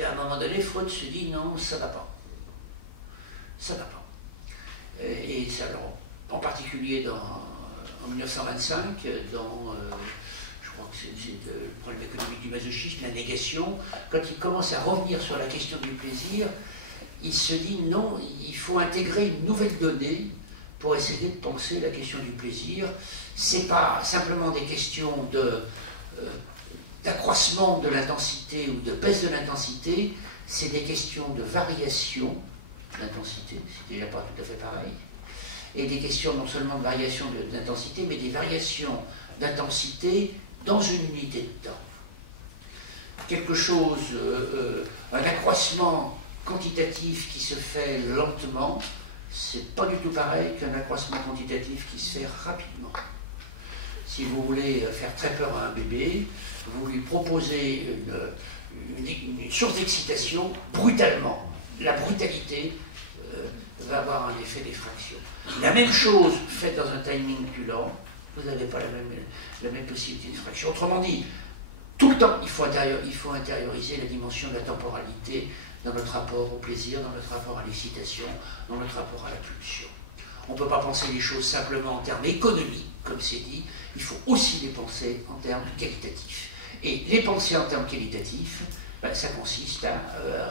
à un moment donné, Freud se dit, non, ça ne va pas. Ça va pas. Et ça, alors, en particulier en 1925, je crois que c'est le problème économique du masochisme, la négation, quand il commence à revenir sur la question du plaisir, il se dit non, il faut intégrer une nouvelle donnée pour essayer de penser la question du plaisir. C'est pas simplement des questions d'accroissement de l'intensité ou de baisse de l'intensité, c'est des questions de variation d'intensité, c'est déjà pas tout à fait pareil, et des questions non seulement de variation d'intensité, mais des variations d'intensité dans une unité de temps. quelque chose, un accroissement quantitatif qui se fait lentement, c'est pas du tout pareil qu'un accroissement quantitatif qui se fait rapidement. Si vous voulez faire très peur à un bébé, vous lui proposez une source d'excitation brutalement. La brutalité va avoir un effet d'effraction. La même chose faite dans un timing plus lent, vous n'avez pas la même possibilité d'effraction. Autrement dit, tout le temps, il faut intérioriser la dimension de la temporalité dans notre rapport au plaisir, dans notre rapport à l'excitation, dans notre rapport à la pulsion. On ne peut pas penser les choses simplement en termes économiques, comme c'est dit, il faut aussi les penser en termes qualitatifs. Et les penser en termes qualitatifs, ben, ça consiste à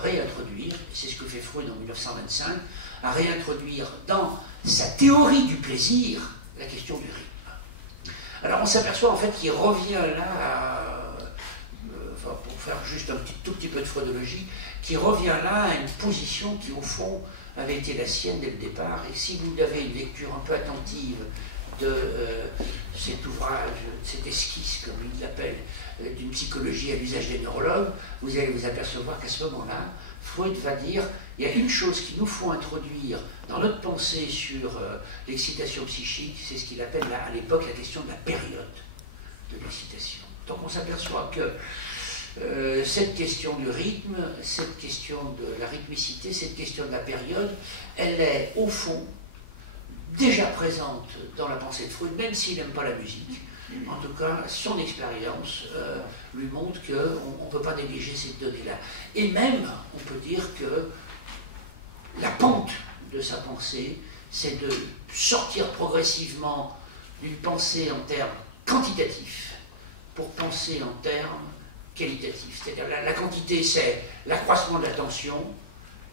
réintroduire, et c'est ce que fait Freud en 1925, à réintroduire dans sa théorie du plaisir la question du rythme. Alors on s'aperçoit en fait qu'il revient là, pour faire juste tout petit peu de freudologie, qui revient là à une position qui au fond avait été la sienne dès le départ, et si vous avez une lecture un peu attentive de cet ouvrage, cette esquisse, comme il l'appelle, d'une psychologie à l'usage des neurologues, vous allez vous apercevoir qu'à ce moment-là, Freud va dire il y a une chose qu'il nous faut introduire dans notre pensée sur l'excitation psychique, c'est ce qu'il appelle à l'époque la question de la période de l'excitation. Donc on s'aperçoit que cette question du rythme, cette question de la rythmicité, cette question de la période, elle est au fond déjà présente dans la pensée de Freud, même s'il n'aime pas la musique. En tout cas, son expérience lui montre qu'on ne peut pas négliger cette donnée-là. Et même, on peut dire que la pente de sa pensée, c'est de sortir progressivement d'une pensée en termes quantitatifs pour penser en termes qualitatifs. C'est-à-dire la quantité, c'est l'accroissement de l'attention,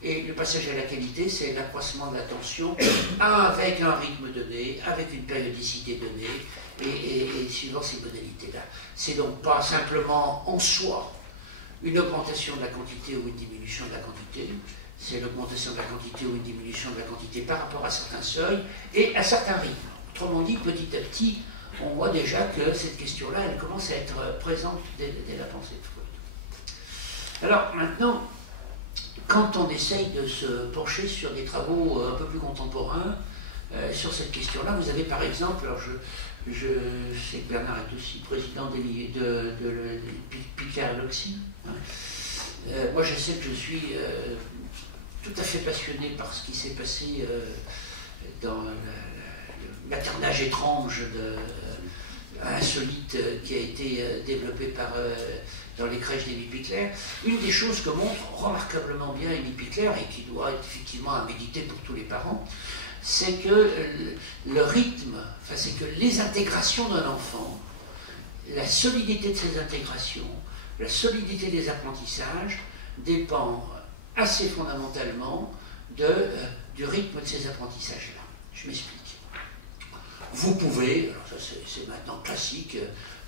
et le passage à la qualité, c'est l'accroissement de l'attention avec un rythme donné, avec une périodicité donnée, et suivant ces modalités-là. C'est donc pas simplement en soi une augmentation de la quantité ou une diminution de la quantité, c'est l'augmentation de la quantité ou une diminution de la quantité par rapport à certains seuils et à certains rythmes. Autrement dit, petit à petit, on voit déjà que cette question-là, elle commence à être présente dès la pensée de Freud. Alors maintenant, quand on essaye de se pencher sur des travaux un peu plus contemporains sur cette question-là, vous avez par exemple, alors je sais que Bernard est aussi président de Picard-Loxy. Moi, je sais que je suis tout à fait passionné par ce qui s'est passé dans le maternage étrange insolite qui a été développé dans les crèches d'Émile Pickler. Une des choses que montre remarquablement bien Émile Pickler, et qui doit être effectivement à méditer pour tous les parents, c'est que le rythme, c'est que les intégrations d'un enfant, la solidité de ces intégrations, la solidité des apprentissages dépend assez fondamentalement du rythme de ces apprentissages-là. Je m'explique. Vous pouvez, alors ça c'est maintenant classique,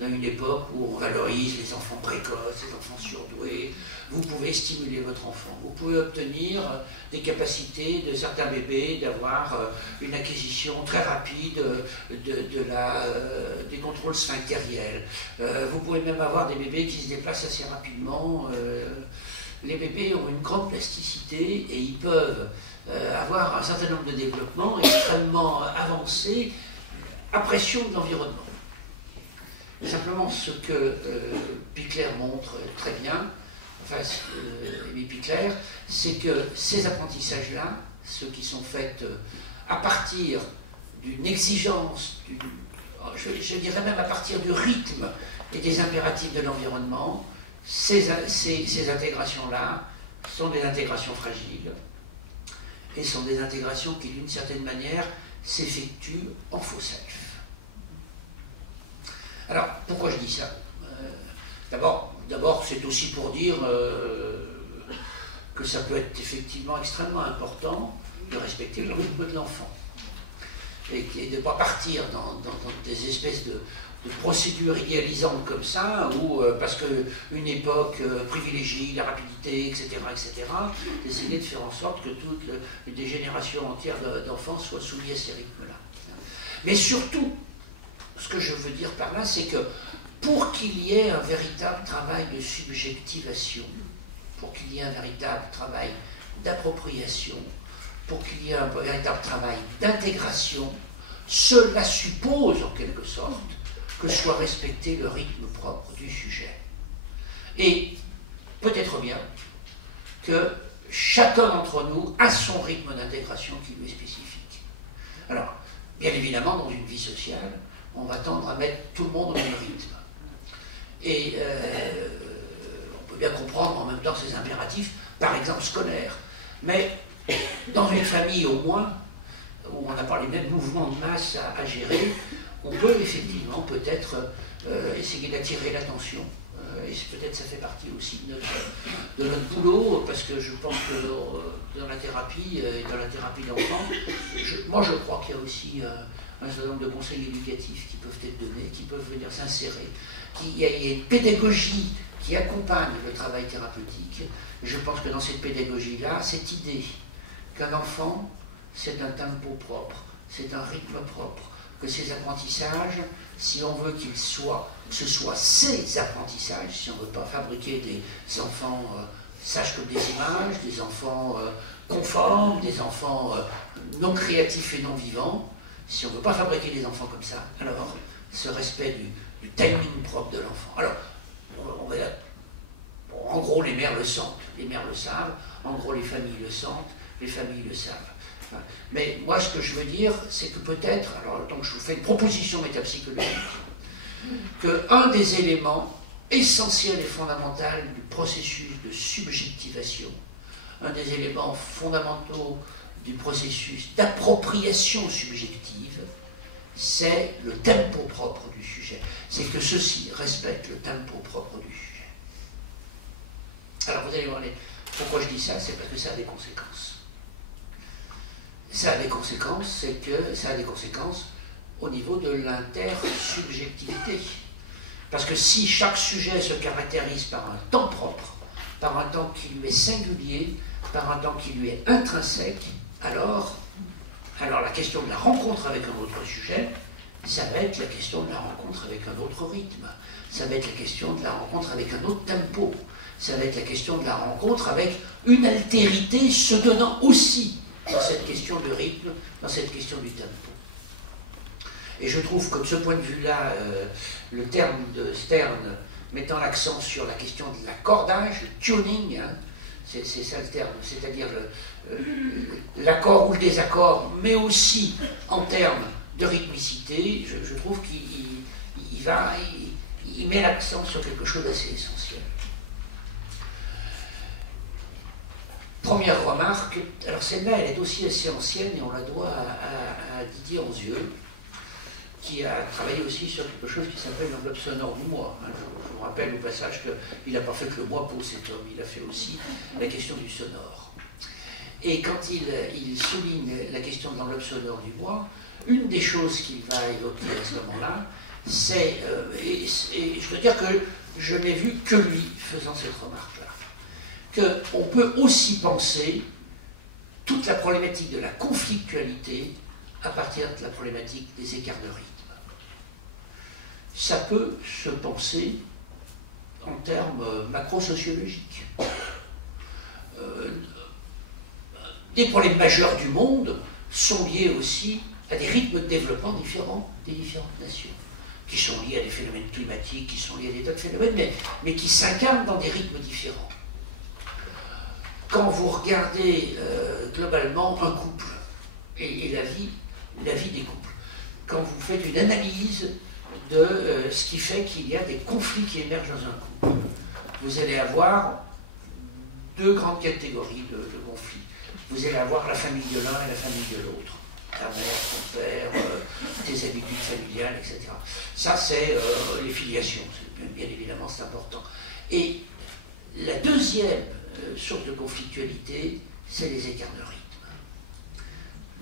dans une époque où on valorise les enfants précoces, les enfants surdoués, vous pouvez stimuler votre enfant. Vous pouvez obtenir des capacités de certains bébés d'avoir une acquisition très rapide des contrôles sphinctériels. Vous pouvez même avoir des bébés qui se déplacent assez rapidement. Les bébés ont une grande plasticité et ils peuvent avoir un certain nombre de développements extrêmement avancés à pression de l'environnement. Simplement, ce que Pickler montre très bien, Émile Pickler, c'est que ces apprentissages-là, ceux qui sont faits à partir d'une exigence, je dirais même à partir du rythme et des impératifs de l'environnement, ces intégrations-là sont des intégrations fragiles et sont des intégrations qui, d'une certaine manière, s'effectuent en faux self. Alors, pourquoi je dis ça? D'abord, c'est aussi pour dire que ça peut être effectivement extrêmement important de respecter le rythme de l'enfant et de ne pas partir dans des espèces de procédures idéalisantes comme ça, où, parce qu'une époque privilégie la rapidité, etc., d'essayer de faire en sorte que des générations entières d'enfants soient soumis à ces rythmes-là. Mais surtout, ce que je veux dire par là, c'est que pour qu'il y ait un véritable travail de subjectivation, pour qu'il y ait un véritable travail d'appropriation, pour qu'il y ait un véritable travail d'intégration, cela suppose en quelque sorte que soit respecté le rythme propre du sujet. Et peut-être bien que chacun d'entre nous a son rythme d'intégration qui lui est spécifique. Alors, bien évidemment, dans une vie sociale, on va tendre à mettre tout le monde au même rythme. Et on peut bien comprendre en même temps ces impératifs, par exemple scolaires. Mais dans une famille au moins, où on n'a pas les mêmes mouvements de masse à gérer, on peut effectivement peut-être essayer d'attirer l'attention. Et peut-être ça fait partie aussi de notre boulot, parce que je pense que dans la thérapie, et dans la thérapie d'enfants, moi je crois qu'il y a aussi un certain nombre de conseils éducatifs qui peuvent être donnés, qui peuvent venir s'insérer. Il y a une pédagogie qui accompagne le travail thérapeutique. Et je pense que dans cette pédagogie-là, cette idée qu'un enfant, c'est un tempo propre, c'est un rythme propre, que ces apprentissages, si on veut qu'ils soient, que ce soit ces apprentissages, si on ne veut pas fabriquer des enfants sages comme des images, des enfants conformes, des enfants non créatifs et non vivants, si on ne veut pas fabriquer des enfants comme ça, alors ce respect du timing propre de l'enfant. Alors, en gros, les mères le sentent, les mères le savent, en gros, les familles le sentent, les familles le savent. Mais moi, ce que je veux dire, c'est que peut-être, alors donc je vous fais une proposition métapsychologique, qu'un des éléments essentiels et fondamentaux du processus de subjectivation, un des éléments fondamentaux du processus d'appropriation subjective, c'est le tempo propre du sujet. C'est que ceci respecte le tempo propre du sujet. Alors vous allez voir, pourquoi je dis ça, c'est parce que ça a des conséquences. Ça a des conséquences, c'est que ça a des conséquences au niveau de l'intersubjectivité. Parce que si chaque sujet se caractérise par un temps propre, par un temps qui lui est singulier, par un temps qui lui est intrinsèque, alors la question de la rencontre avec un autre sujet, ça va être la question de la rencontre avec un autre rythme, ça va être la question de la rencontre avec un autre tempo, ça va être la question de la rencontre avec une altérité se donnant aussi dans cette question de rythme, dans cette question du tempo. Et je trouve que de ce point de vue-là, le terme de Stern mettant l'accent sur la question de l'accordage, le tuning, hein, c'est ça le terme, c'est-à-dire l'accord ou le désaccord, mais aussi en termes de rythmicité, je trouve qu'il met l'accent sur quelque chose d'assez essentiel. Première remarque, alors celle-là, elle est aussi assez ancienne et on la doit à Didier Anzieux, qui a travaillé aussi sur quelque chose qui s'appelle l'enveloppe sonore du moi. Je vous rappelle au passage qu'il n'a pas fait que le moi pour cet homme, il a fait aussi la question du sonore. Et quand il souligne la question de l'enveloppe sonore du moi, une des choses qu'il va évoquer à ce moment-là, c'est, et je veux dire que je n'ai vu que lui faisant cette remarque-là, qu'on peut aussi penser toute la problématique de la conflictualité à partir de la problématique des écarts de rythme. Ça peut se penser en termes macro-sociologiques. Des problèmes majeurs du monde sont liés aussi à des rythmes de développement différents des différentes nations, qui sont liés à des phénomènes climatiques, qui sont liés à des tas de phénomènes, mais qui s'incarnent dans des rythmes différents. Quand vous regardez globalement un couple et la vie des couples, quand vous faites une analyse de ce qui fait qu'il y a des conflits qui émergent dans un couple, vous allez avoir deux grandes catégories de conflits. Vous allez avoir la famille de l'un et la famille de l'autre. Ta mère, ton père, tes habitudes familiales, etc. Ça, c'est les filiations. Bien évidemment, c'est important. Et la deuxième source de conflictualité, c'est les écarts de rythme.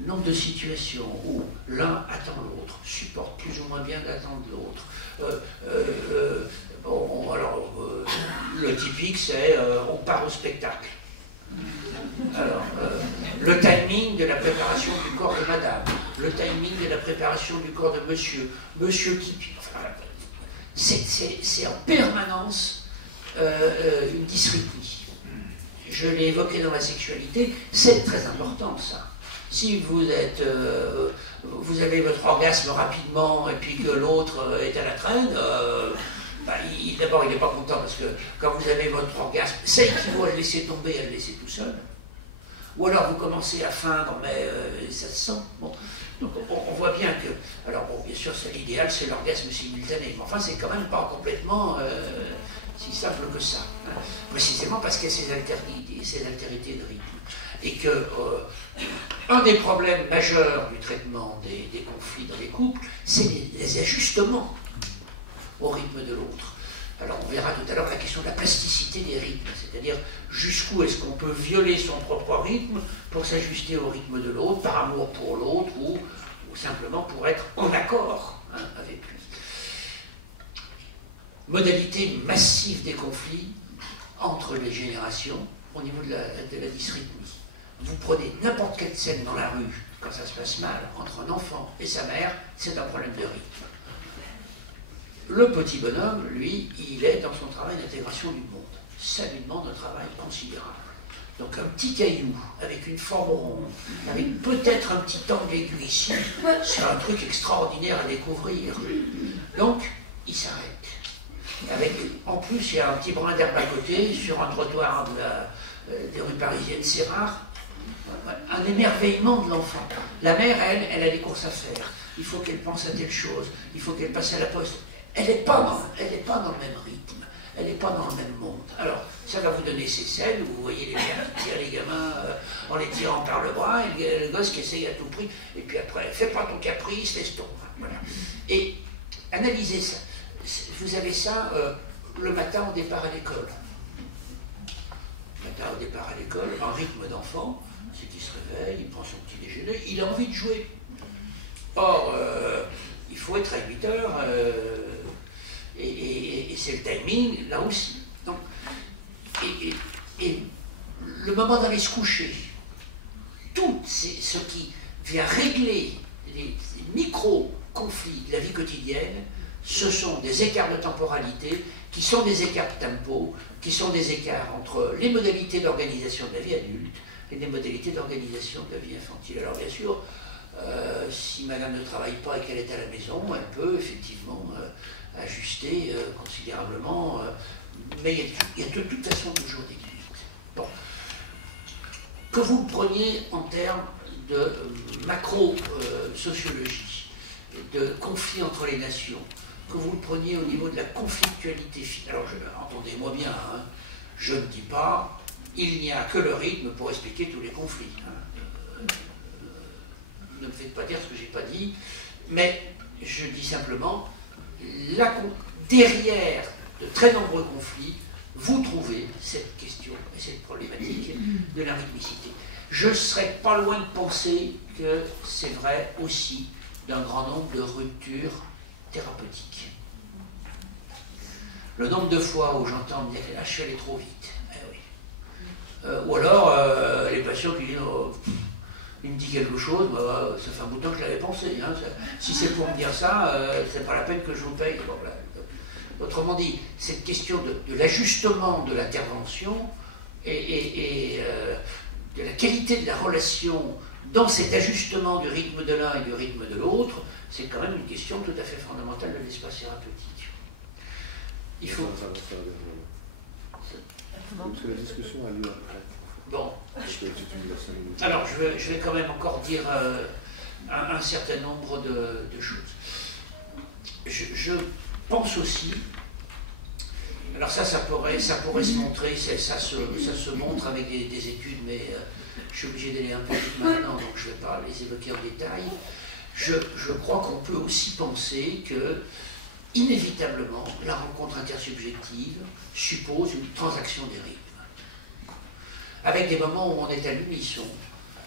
Nombre de situations où l'un attend l'autre, supporte plus ou moins bien d'attendre l'autre. Le typique, c'est on part au spectacle. Alors, le timing de la préparation du corps de madame, le timing de la préparation du corps de monsieur qui... Enfin, c'est en permanence une dysrythmie. Je l'ai évoqué dans la sexualité, c'est très important ça. Si vous avez votre orgasme rapidement et puis que l'autre est à la traîne, d'abord il n'est pas content parce que quand vous avez votre orgasme, c'est qu'il faut le laisser tomber et le laisser tout seul. Ou alors vous commencez à feindre, mais ça se sent. Bon. Donc on voit bien que, alors bon, bien sûr c'est l'idéal, c'est l'orgasme simultané, mais enfin c'est quand même pas complètement si simple que ça, hein. Précisément parce qu'il y a ces altérités de rythme. Et que un des problèmes majeurs du traitement des conflits dans les couples, c'est les ajustements au rythme de l'autre. Alors on verra tout à l'heure la question de la plasticité des rythmes, c'est-à-dire jusqu'où est-ce qu'on peut violer son propre rythme pour s'ajuster au rythme de l'autre, par amour pour l'autre, ou simplement pour être en accord, hein, avec lui. Modalité massive des conflits entre les générations au niveau de la dysrythmie. Vous prenez n'importe quelle scène dans la rue, quand ça se passe mal, entre un enfant et sa mère, c'est un problème de rythme. Le petit bonhomme, lui, il est dans son travail d'intégration du monde. Ça lui demande un travail considérable. Donc un petit caillou, avec une forme ronde, avec peut-être un petit angle aigu ici, c'est un truc extraordinaire à découvrir. Donc, il s'arrête. En plus, il y a un petit brin d'herbe à côté, sur un trottoir des rues parisiennes, c'est rare. Un émerveillement de l'enfant. La mère, elle a des courses à faire. Il faut qu'elle pense à telle chose, il faut qu'elle passe à la poste. Elle n'est pas dans le même rythme, elle n'est pas dans le même monde. Alors, ça va vous donner ces scènes où vous voyez les mères qui tirent les gamins en les tirant par le bras, et le gosse qui essaye à tout prix, et puis après, fais pas ton caprice, laisse tomber. Voilà. Et analysez ça. Vous avez ça le matin au départ à l'école. Le matin au départ à l'école, un rythme d'enfant, c'est qu'il se réveille, il prend son petit déjeuner, il a envie de jouer. Or, il faut être à 8 heures, et c'est le timing, là aussi. Donc, et le moment d'aller se coucher, tout ce qui vient régler les micro-conflits de la vie quotidienne, ce sont des écarts de temporalité, qui sont des écarts de tempo, qui sont des écarts entre les modalités d'organisation de la vie adulte et les modalités d'organisation de la vie infantile. Alors bien sûr, si madame ne travaille pas et qu'elle est à la maison, elle peut effectivement ajuster considérablement, mais il y a de toute façon toujours des limites. Bon. Que vous le preniez en termes de macro-sociologie, de conflit entre les nations, que vous le preniez au niveau de la conflictualité finale. Alors, entendez-moi bien, hein, je ne dis pas il n'y a que le rythme pour expliquer tous les conflits. Hein. Ne me faites pas dire ce que je n'ai pas dit, mais je dis simplement, derrière de très nombreux conflits, vous trouvez cette question et cette problématique de la rythmicité. Je ne serais pas loin de penser que c'est vrai aussi d'un grand nombre de ruptures thérapeutiques. Le nombre de fois où j'entends me dire que je suis allé trop vite. Oui. Ou alors les patients qui disent il me dit quelque chose, bah, ça fait un bout de temps que je l'avais pensé. Hein, si c'est pour me dire ça, c'est pas la peine que je vous paye. Bon, voilà. Autrement dit, cette question de l'ajustement de l'intervention et de la qualité de la relation dans cet ajustement du rythme de l'un et du rythme de l'autre, c'est quand même une question tout à fait fondamentale de l'espace thérapeutique. Il faut... Parce que la discussion a lieu après. Bon. Alors, je vais quand même encore dire un certain nombre de choses. Je pense aussi, alors ça pourrait se montrer, ça se montre avec des études, mais je suis obligé d'aller un peu vite maintenant, donc je ne vais pas les évoquer en détail. Je crois qu'on peut aussi penser que, inévitablement, la rencontre intersubjective suppose une transaction des rythmes. Avec des moments où on est à l'unisson,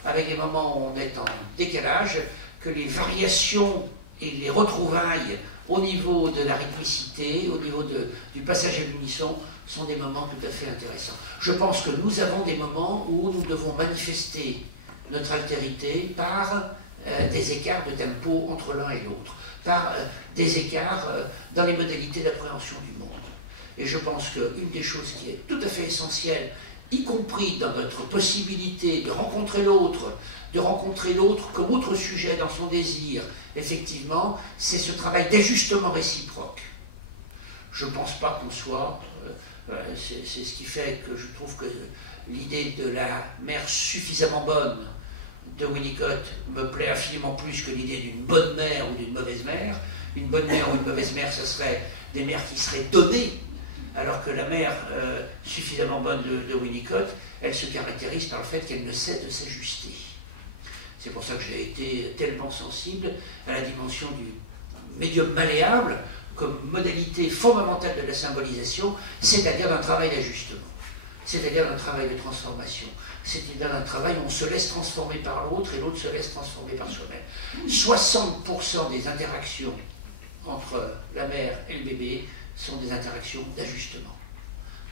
avec des moments où on est en décalage, que les variations et les retrouvailles au niveau de la rythmicité, au niveau du passage à l'unisson, sont des moments tout à fait intéressants. Je pense que nous avons des moments où nous devons manifester notre altérité par des écarts de tempo entre l'un et l'autre. par des écarts dans les modalités d'appréhension du monde. Et je pense qu'une des choses qui est tout à fait essentielle, y compris dans notre possibilité de rencontrer l'autre comme autre sujet dans son désir, effectivement, c'est ce travail d'ajustement réciproque. Je ne pense pas qu'on soit... c'est ce qui fait que je trouve que l'idée de la mère suffisamment bonne de Winnicott me plaît infiniment plus que l'idée d'une bonne mère ou d'une mauvaise mère. Une bonne mère ou une mauvaise mère, ce serait des mères qui seraient données, alors que la mère suffisamment bonne de Winnicott, elle se caractérise par le fait qu'elle ne cesse de s'ajuster. C'est pour ça que j'ai été tellement sensible à la dimension du médium malléable comme modalité fondamentale de la symbolisation, c'est-à-dire d'un travail d'ajustement, c'est-à-dire d'un travail de transformation, c'est-à-dire d'un travail où on se laisse transformer par l'autre et l'autre se laisse transformer par soi-même. 60% des interactions entre la mère et le bébé sont des interactions d'ajustement.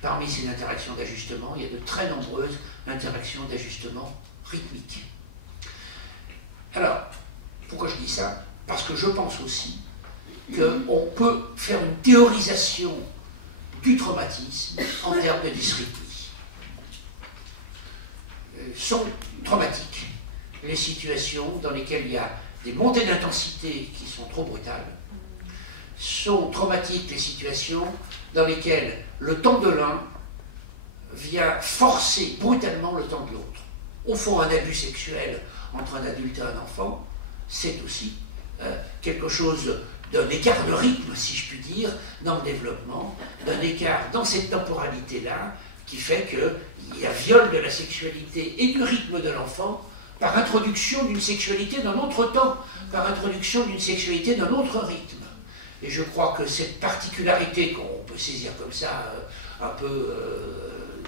Parmi ces interactions d'ajustement, il y a de très nombreuses interactions d'ajustement rythmique. Alors, pourquoi je dis ça? Parce que je pense aussi qu'on peut faire une théorisation du traumatisme en termes de dysrythmie. Sont traumatiques les situations dans lesquelles il y a des montées d'intensité qui sont trop brutales. Sont traumatiques les situations dans lesquelles le temps de l'un vient forcer brutalement le temps de l'autre. Au fond, un abus sexuel entre un adulte et un enfant, c'est aussi quelque chose d'un écart de rythme, si je puis dire, dans le développement, d'un écart dans cette temporalité-là, qui fait qu'il y a viol de la sexualité et du rythme de l'enfant par introduction d'une sexualité d'un autre temps, par introduction d'une sexualité d'un autre rythme. Et je crois que cette particularité qu'on peut saisir comme ça, un peu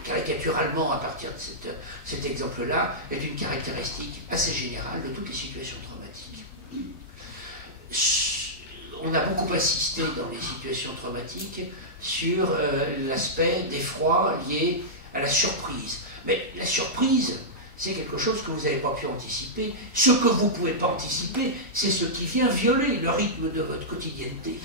caricaturalement à partir de cet exemple-là, est une caractéristique assez générale de toutes les situations traumatiques. On a beaucoup insisté dans les situations traumatiques sur l'aspect d'effroi lié à la surprise. Mais la surprise, c'est quelque chose que vous n'avez pas pu anticiper. Ce que vous ne pouvez pas anticiper, c'est ce qui vient violer le rythme de votre quotidienneté.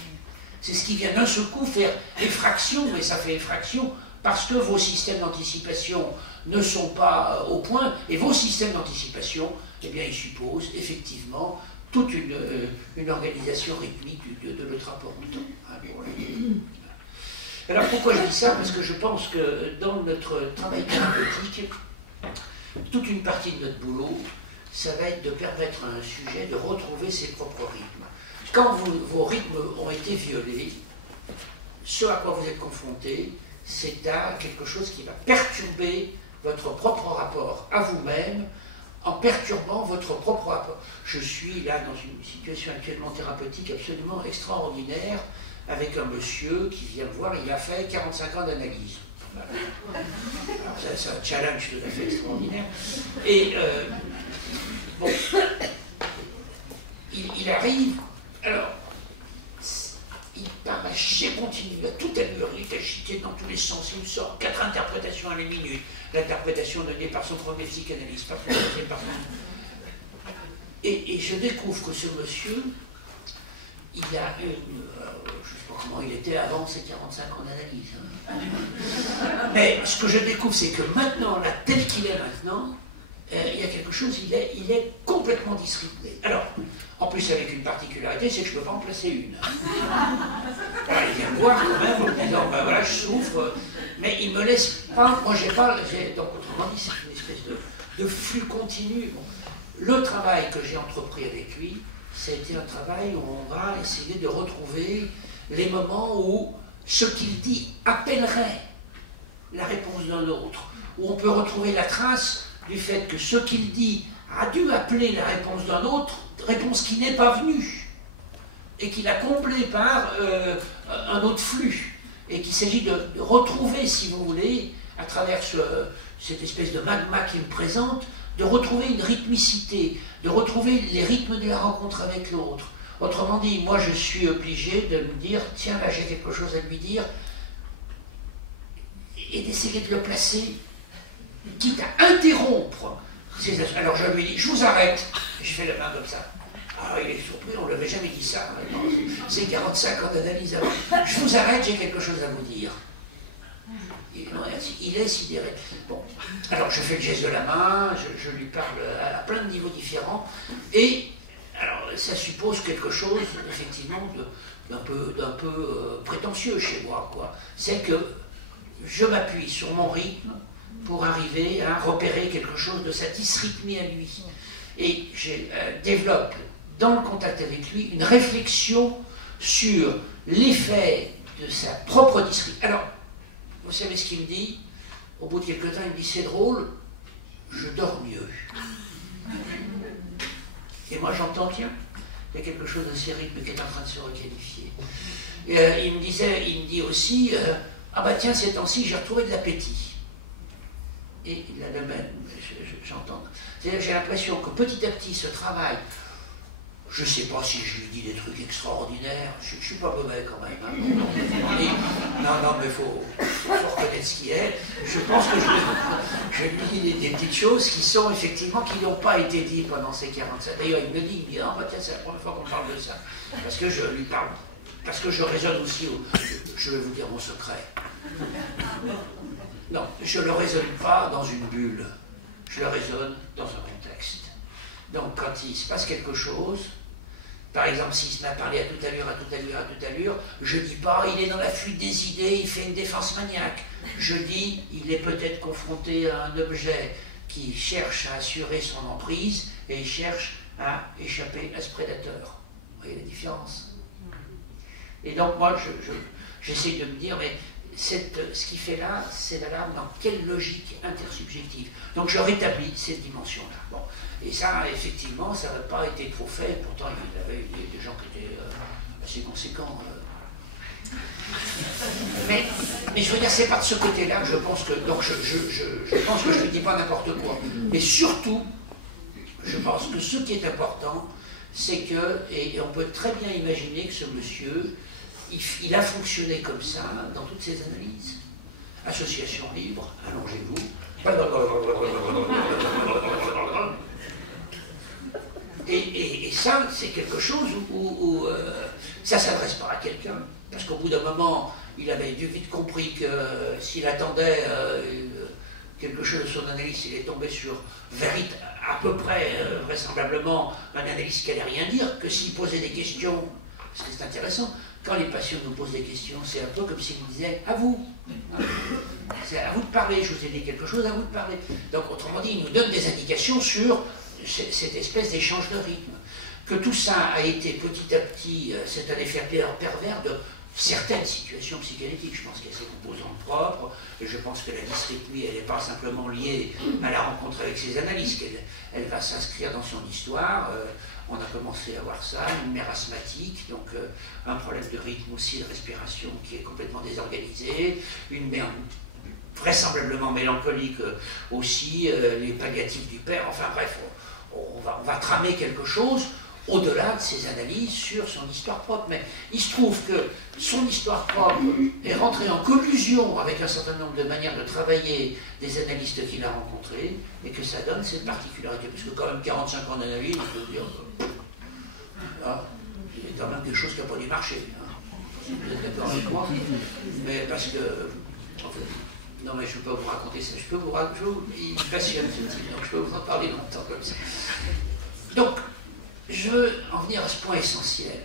C'est ce qui vient d'un seul coup faire effraction, mais ça fait effraction parce que vos systèmes d'anticipation ne sont pas au point, et vos systèmes d'anticipation, eh bien, ils supposent effectivement toute une organisation rythmique de notre rapport au temps. Alors pourquoi je dis ça? Parce que je pense que dans notre travail thérapeutique, toute une partie de notre boulot, ça va être de permettre à un sujet de retrouver ses propres rythmes. Quand vos rythmes ont été violés, ce à quoi vous êtes confronté, c'est à quelque chose qui va perturber votre propre rapport à vous-même, en perturbant votre propre rapport. Je suis là dans une situation actuellement thérapeutique absolument extraordinaire, avec un monsieur qui vient me voir, il a fait 45 ans d'analyse. Voilà. Alors c'est un challenge tout à fait extraordinaire. Et bon, il arrive, alors, il part à chier continu, à toute allure, il est agité dans tous les sens, il sort 4 interprétations à la minute. L'interprétation donnée par son premier psychanalyste, par et je découvre que ce monsieur, il a je ne sais pas comment il était avant ses 45 ans d'analyse. Hein. Mais ce que je découvre, c'est que maintenant, là, tel qu'il est maintenant, il y a quelque chose, il est complètement dysrythmé. Alors, en plus avec une particularité, c'est que je ne peux pas en placer une. Alors, il vient me voir quand même en me disant, ben voilà, je souffre, mais il ne me laisse pas, moi donc autrement dit, c'est une espèce de flux continu. Bon. Le travail que j'ai entrepris avec lui, ça a été un travail où on va essayer de retrouver les moments où ce qu'il dit appellerait la réponse d'un autre, où on peut retrouver la trace du fait que ce qu'il dit a dû appeler la réponse d'un autre, réponse qui n'est pas venue, et qu'il a comblée par un autre flux, et qu'il s'agit de retrouver, si vous voulez, à travers cette espèce de magma qu'il me présente, de retrouver une rythmicité, de retrouver les rythmes de la rencontre avec l'autre. Autrement dit, moi je suis obligé de me dire, tiens là j'ai quelque chose à lui dire, et d'essayer de le placer, quitte à interrompre. Alors je lui dis, je vous arrête, et je fais la main comme ça. Ah, il est surpris, on ne lui avait jamais dit ça. C'est 45 ans d'analyse avant. Je vous arrête, j'ai quelque chose à vous dire. Il est sidéré. Bon, alors je fais le geste de la main, je lui parle à plein de niveaux différents, et alors ça suppose quelque chose, effectivement, d'un peu prétentieux chez moi, quoi. C'est que je m'appuie sur mon rythme pour arriver à repérer quelque chose de sa dysrythmie à lui. Et je développe, dans le contact avec lui, une réflexion sur l'effet de sa propre dysrythmie. Alors, vous savez ce qu'il me dit? Au bout de quelques temps, il me dit, c'est drôle, je dors mieux. Et moi, j'entends, tiens, il y a quelque chose de ces rythmes qui est en train de se requalifier. Et, il me dit aussi, ah bah tiens, ces temps-ci, j'ai retrouvé de l'appétit. Et il a le même, j'entends. C'est-à-dire que j'ai l'impression que petit à petit, ce travail, je ne sais pas si je lui dis des trucs extraordinaires, je ne suis pas mauvais quand même. Hein. Non, mais il faut reconnaître ce qu'il est. Je pense que je lui dis des petites choses qui sont effectivement, qui n'ont pas été dites pendant ces 47. D'ailleurs, il me dit, ah, bah, tiens, c'est la première fois qu'on parle de ça. Parce que je lui parle, parce que je raisonne aussi, je vais vous dire mon secret. Non, je ne le raisonne pas dans une bulle, je le raisonne dans un contexte. Donc, quand il se passe quelque chose, par exemple, s'il se met à parler à toute allure, je ne dis pas, il est dans la fuite des idées, il fait une défense maniaque. Je dis, il est peut-être confronté à un objet qui cherche à assurer son emprise et il cherche à échapper à ce prédateur. Vous voyez la différence? Et donc, moi, j'essaie de me dire, mais ce qu'il fait là, c'est d'alarme dans quelle logique intersubjective. Donc, je rétablis cette dimension-là. Bon. Et ça, effectivement, ça n'a pas été trop fait. Pourtant, il y avait des gens qui étaient assez conséquents. Mais je veux dire, c'est par ce côté-là que je pense que... Donc, je pense que je ne dis pas n'importe quoi. Mais surtout, je pense que ce qui est important, c'est que... Et on peut très bien imaginer que ce monsieur, il a fonctionné comme ça dans toutes ses analyses. Association libre, allongez-vous. Et ça, c'est quelque chose où ça ne s'adresse pas à quelqu'un, parce qu'au bout d'un moment, il avait vite compris que s'il attendait quelque chose de son analyse, il est tombé sur à peu près, vraisemblablement, un analyse qui n'allait rien dire, que s'il posait des questions, parce que c'est intéressant, quand les patients nous posent des questions, c'est un peu comme s'ils nous disaient « à vous ». C'est à vous de parler, je vous ai dit quelque chose, à vous de parler. Donc, autrement dit, il nous donne des indications sur cette espèce d'échange de rythme. Que tout ça a été petit à petit, c'est un effet pervers de certaines situations psychanalytiques. Je pense qu'il y a ses composantes propres, et je pense que la dysrythmie, elle n'est pas simplement liée à la rencontre avec ses analyses, qu'elle va s'inscrire dans son histoire. On a commencé à voir ça, une mère asthmatique, donc un problème de rythme aussi, de respiration qui est complètement désorganisé, une mère vraisemblablement mélancolique aussi, les palliatifs du père, enfin bref, on va tramer quelque chose au-delà de ses analyses sur son histoire propre. Mais il se trouve que son histoire propre est rentrée en collusion avec un certain nombre de manières de travailler des analystes qu'il a rencontrés, et que ça donne cette particularité. Parce que quand même 45 ans d'analyse, on peut dire, il y a quand même quelque chose qui n'a pas dû marcher. Hein. Vous êtes d'accord avec moi? Mais parce que... En fait, non mais je ne peux pas vous raconter ça, il me passionne ce type, donc je peux vous en parler longtemps comme ça. Donc, je veux en venir à ce point essentiel.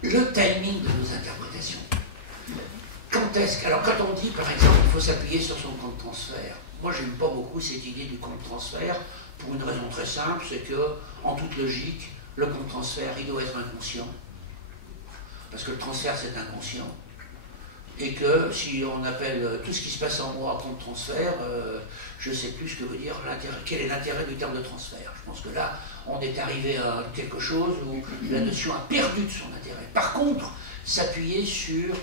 Le timing de nos interprétations. Alors quand on dit par exemple qu'il faut s'appuyer sur son compte transfert, moi j'aime pas beaucoup cette idée du compte transfert pour une raison très simple, c'est que en toute logique, le compte transfert il doit être inconscient. Parce que le transfert c'est inconscient. Et que si on appelle tout ce qui se passe en moi compte transfert, je ne sais plus ce que veut dire quel est l'intérêt du terme de transfert. Je pense que là, on est arrivé à quelque chose où la notion a perdu de son intérêt. Par contre, s'appuyer sur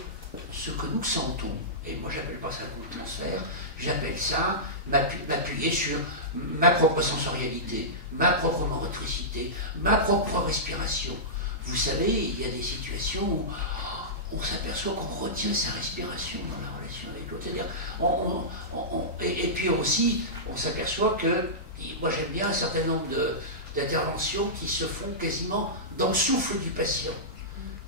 ce que nous sentons, et moi j'appelle pas ça compte transfert, j'appelle ça m'appuyer sur ma propre sensorialité, ma propre motricité, ma propre respiration. Vous savez, il y a des situations où on s'aperçoit qu'on retient sa respiration dans la relation avec l'autre. C'est-à-dire, et puis aussi, on s'aperçoit que, moi j'aime bien un certain nombre d'intervention qui se font quasiment dans le souffle du patient.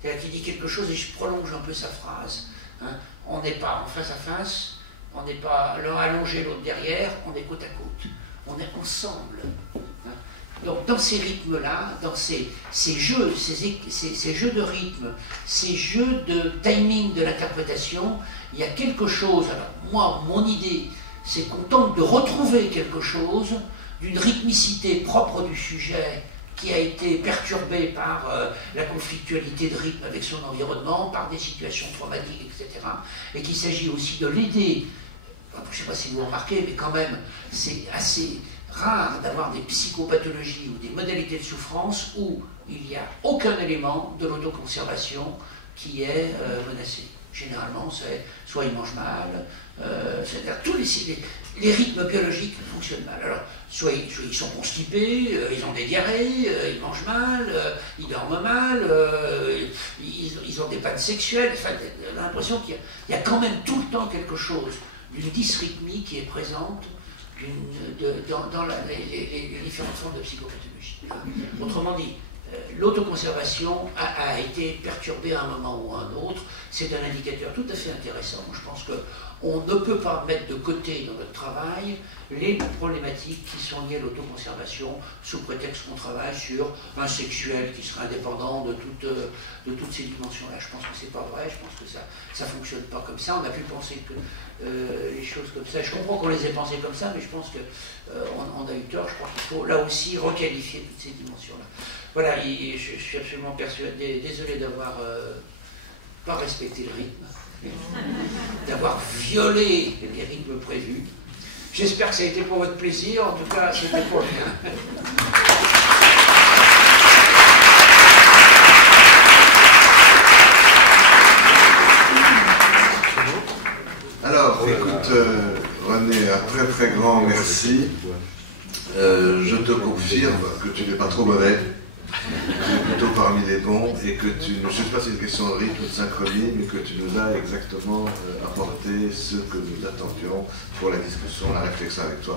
C'est-à-dire qu'il dit quelque chose et je prolonge un peu sa phrase. Hein. On n'est pas en face à face, on n'est pas l'un allongé, l'autre derrière, on est côte à côte. On est ensemble. Hein. Donc dans ces rythmes-là, dans ces jeux, ces jeux de rythme, ces jeux de timing de l'interprétation, il y a quelque chose. Alors moi, mon idée, c'est qu'on tente de retrouver quelque chose d'une rythmicité propre du sujet qui a été perturbé par la conflictualité de rythme avec son environnement, par des situations traumatiques, etc. Et qu'il s'agit aussi de l'aider. Je ne sais pas si vous remarquez, mais quand même, c'est assez rare d'avoir des psychopathologies ou des modalités de souffrance où il n'y a aucun élément de l'autoconservation qui est menacé. Généralement, c'est soit ils mangent mal, c'est-à-dire tous les rythmes biologiques fonctionnent mal. Alors, soit ils sont constipés, ils ont des diarrhées, ils mangent mal, ils dorment mal, ils ont des pannes sexuelles. Enfin, on a l'impression qu'il y a quand même tout le temps quelque chose d'une dysrythmie qui est présente dans les différentes formes de psychopathologie. Autrement dit, l'autoconservation a été perturbée à un moment ou à un autre. C'est un indicateur tout à fait intéressant. Je pense qu'on ne peut pas mettre de côté dans notre travail les problématiques qui sont liées à l'autoconservation sous prétexte qu'on travaille sur un sexuel qui serait indépendant de toutes ces dimensions-là. Je pense que c'est pas vrai, je pense que ça ne fonctionne pas comme ça. On a pu penser que les choses comme ça, je comprends qu'on les ait pensées comme ça, mais je pense qu'on a eu tort. Je crois qu'il faut là aussi requalifier toutes ces dimensions-là. Voilà, je suis absolument persuadé, désolé d'avoir pas respecté le rythme, d'avoir violé les rythmes prévus. J'espère que ça a été pour votre plaisir, en tout cas c'était pour le mien. Alors, écoute, René, un très très grand merci. Je te confirme que tu n'es pas trop mauvais. Tu es plutôt parmi les bons et que je ne sais pas si c'est une question de rythme ou de synchronie, mais que tu nous as exactement apporté ce que nous attendions pour la discussion, la réflexion avec toi.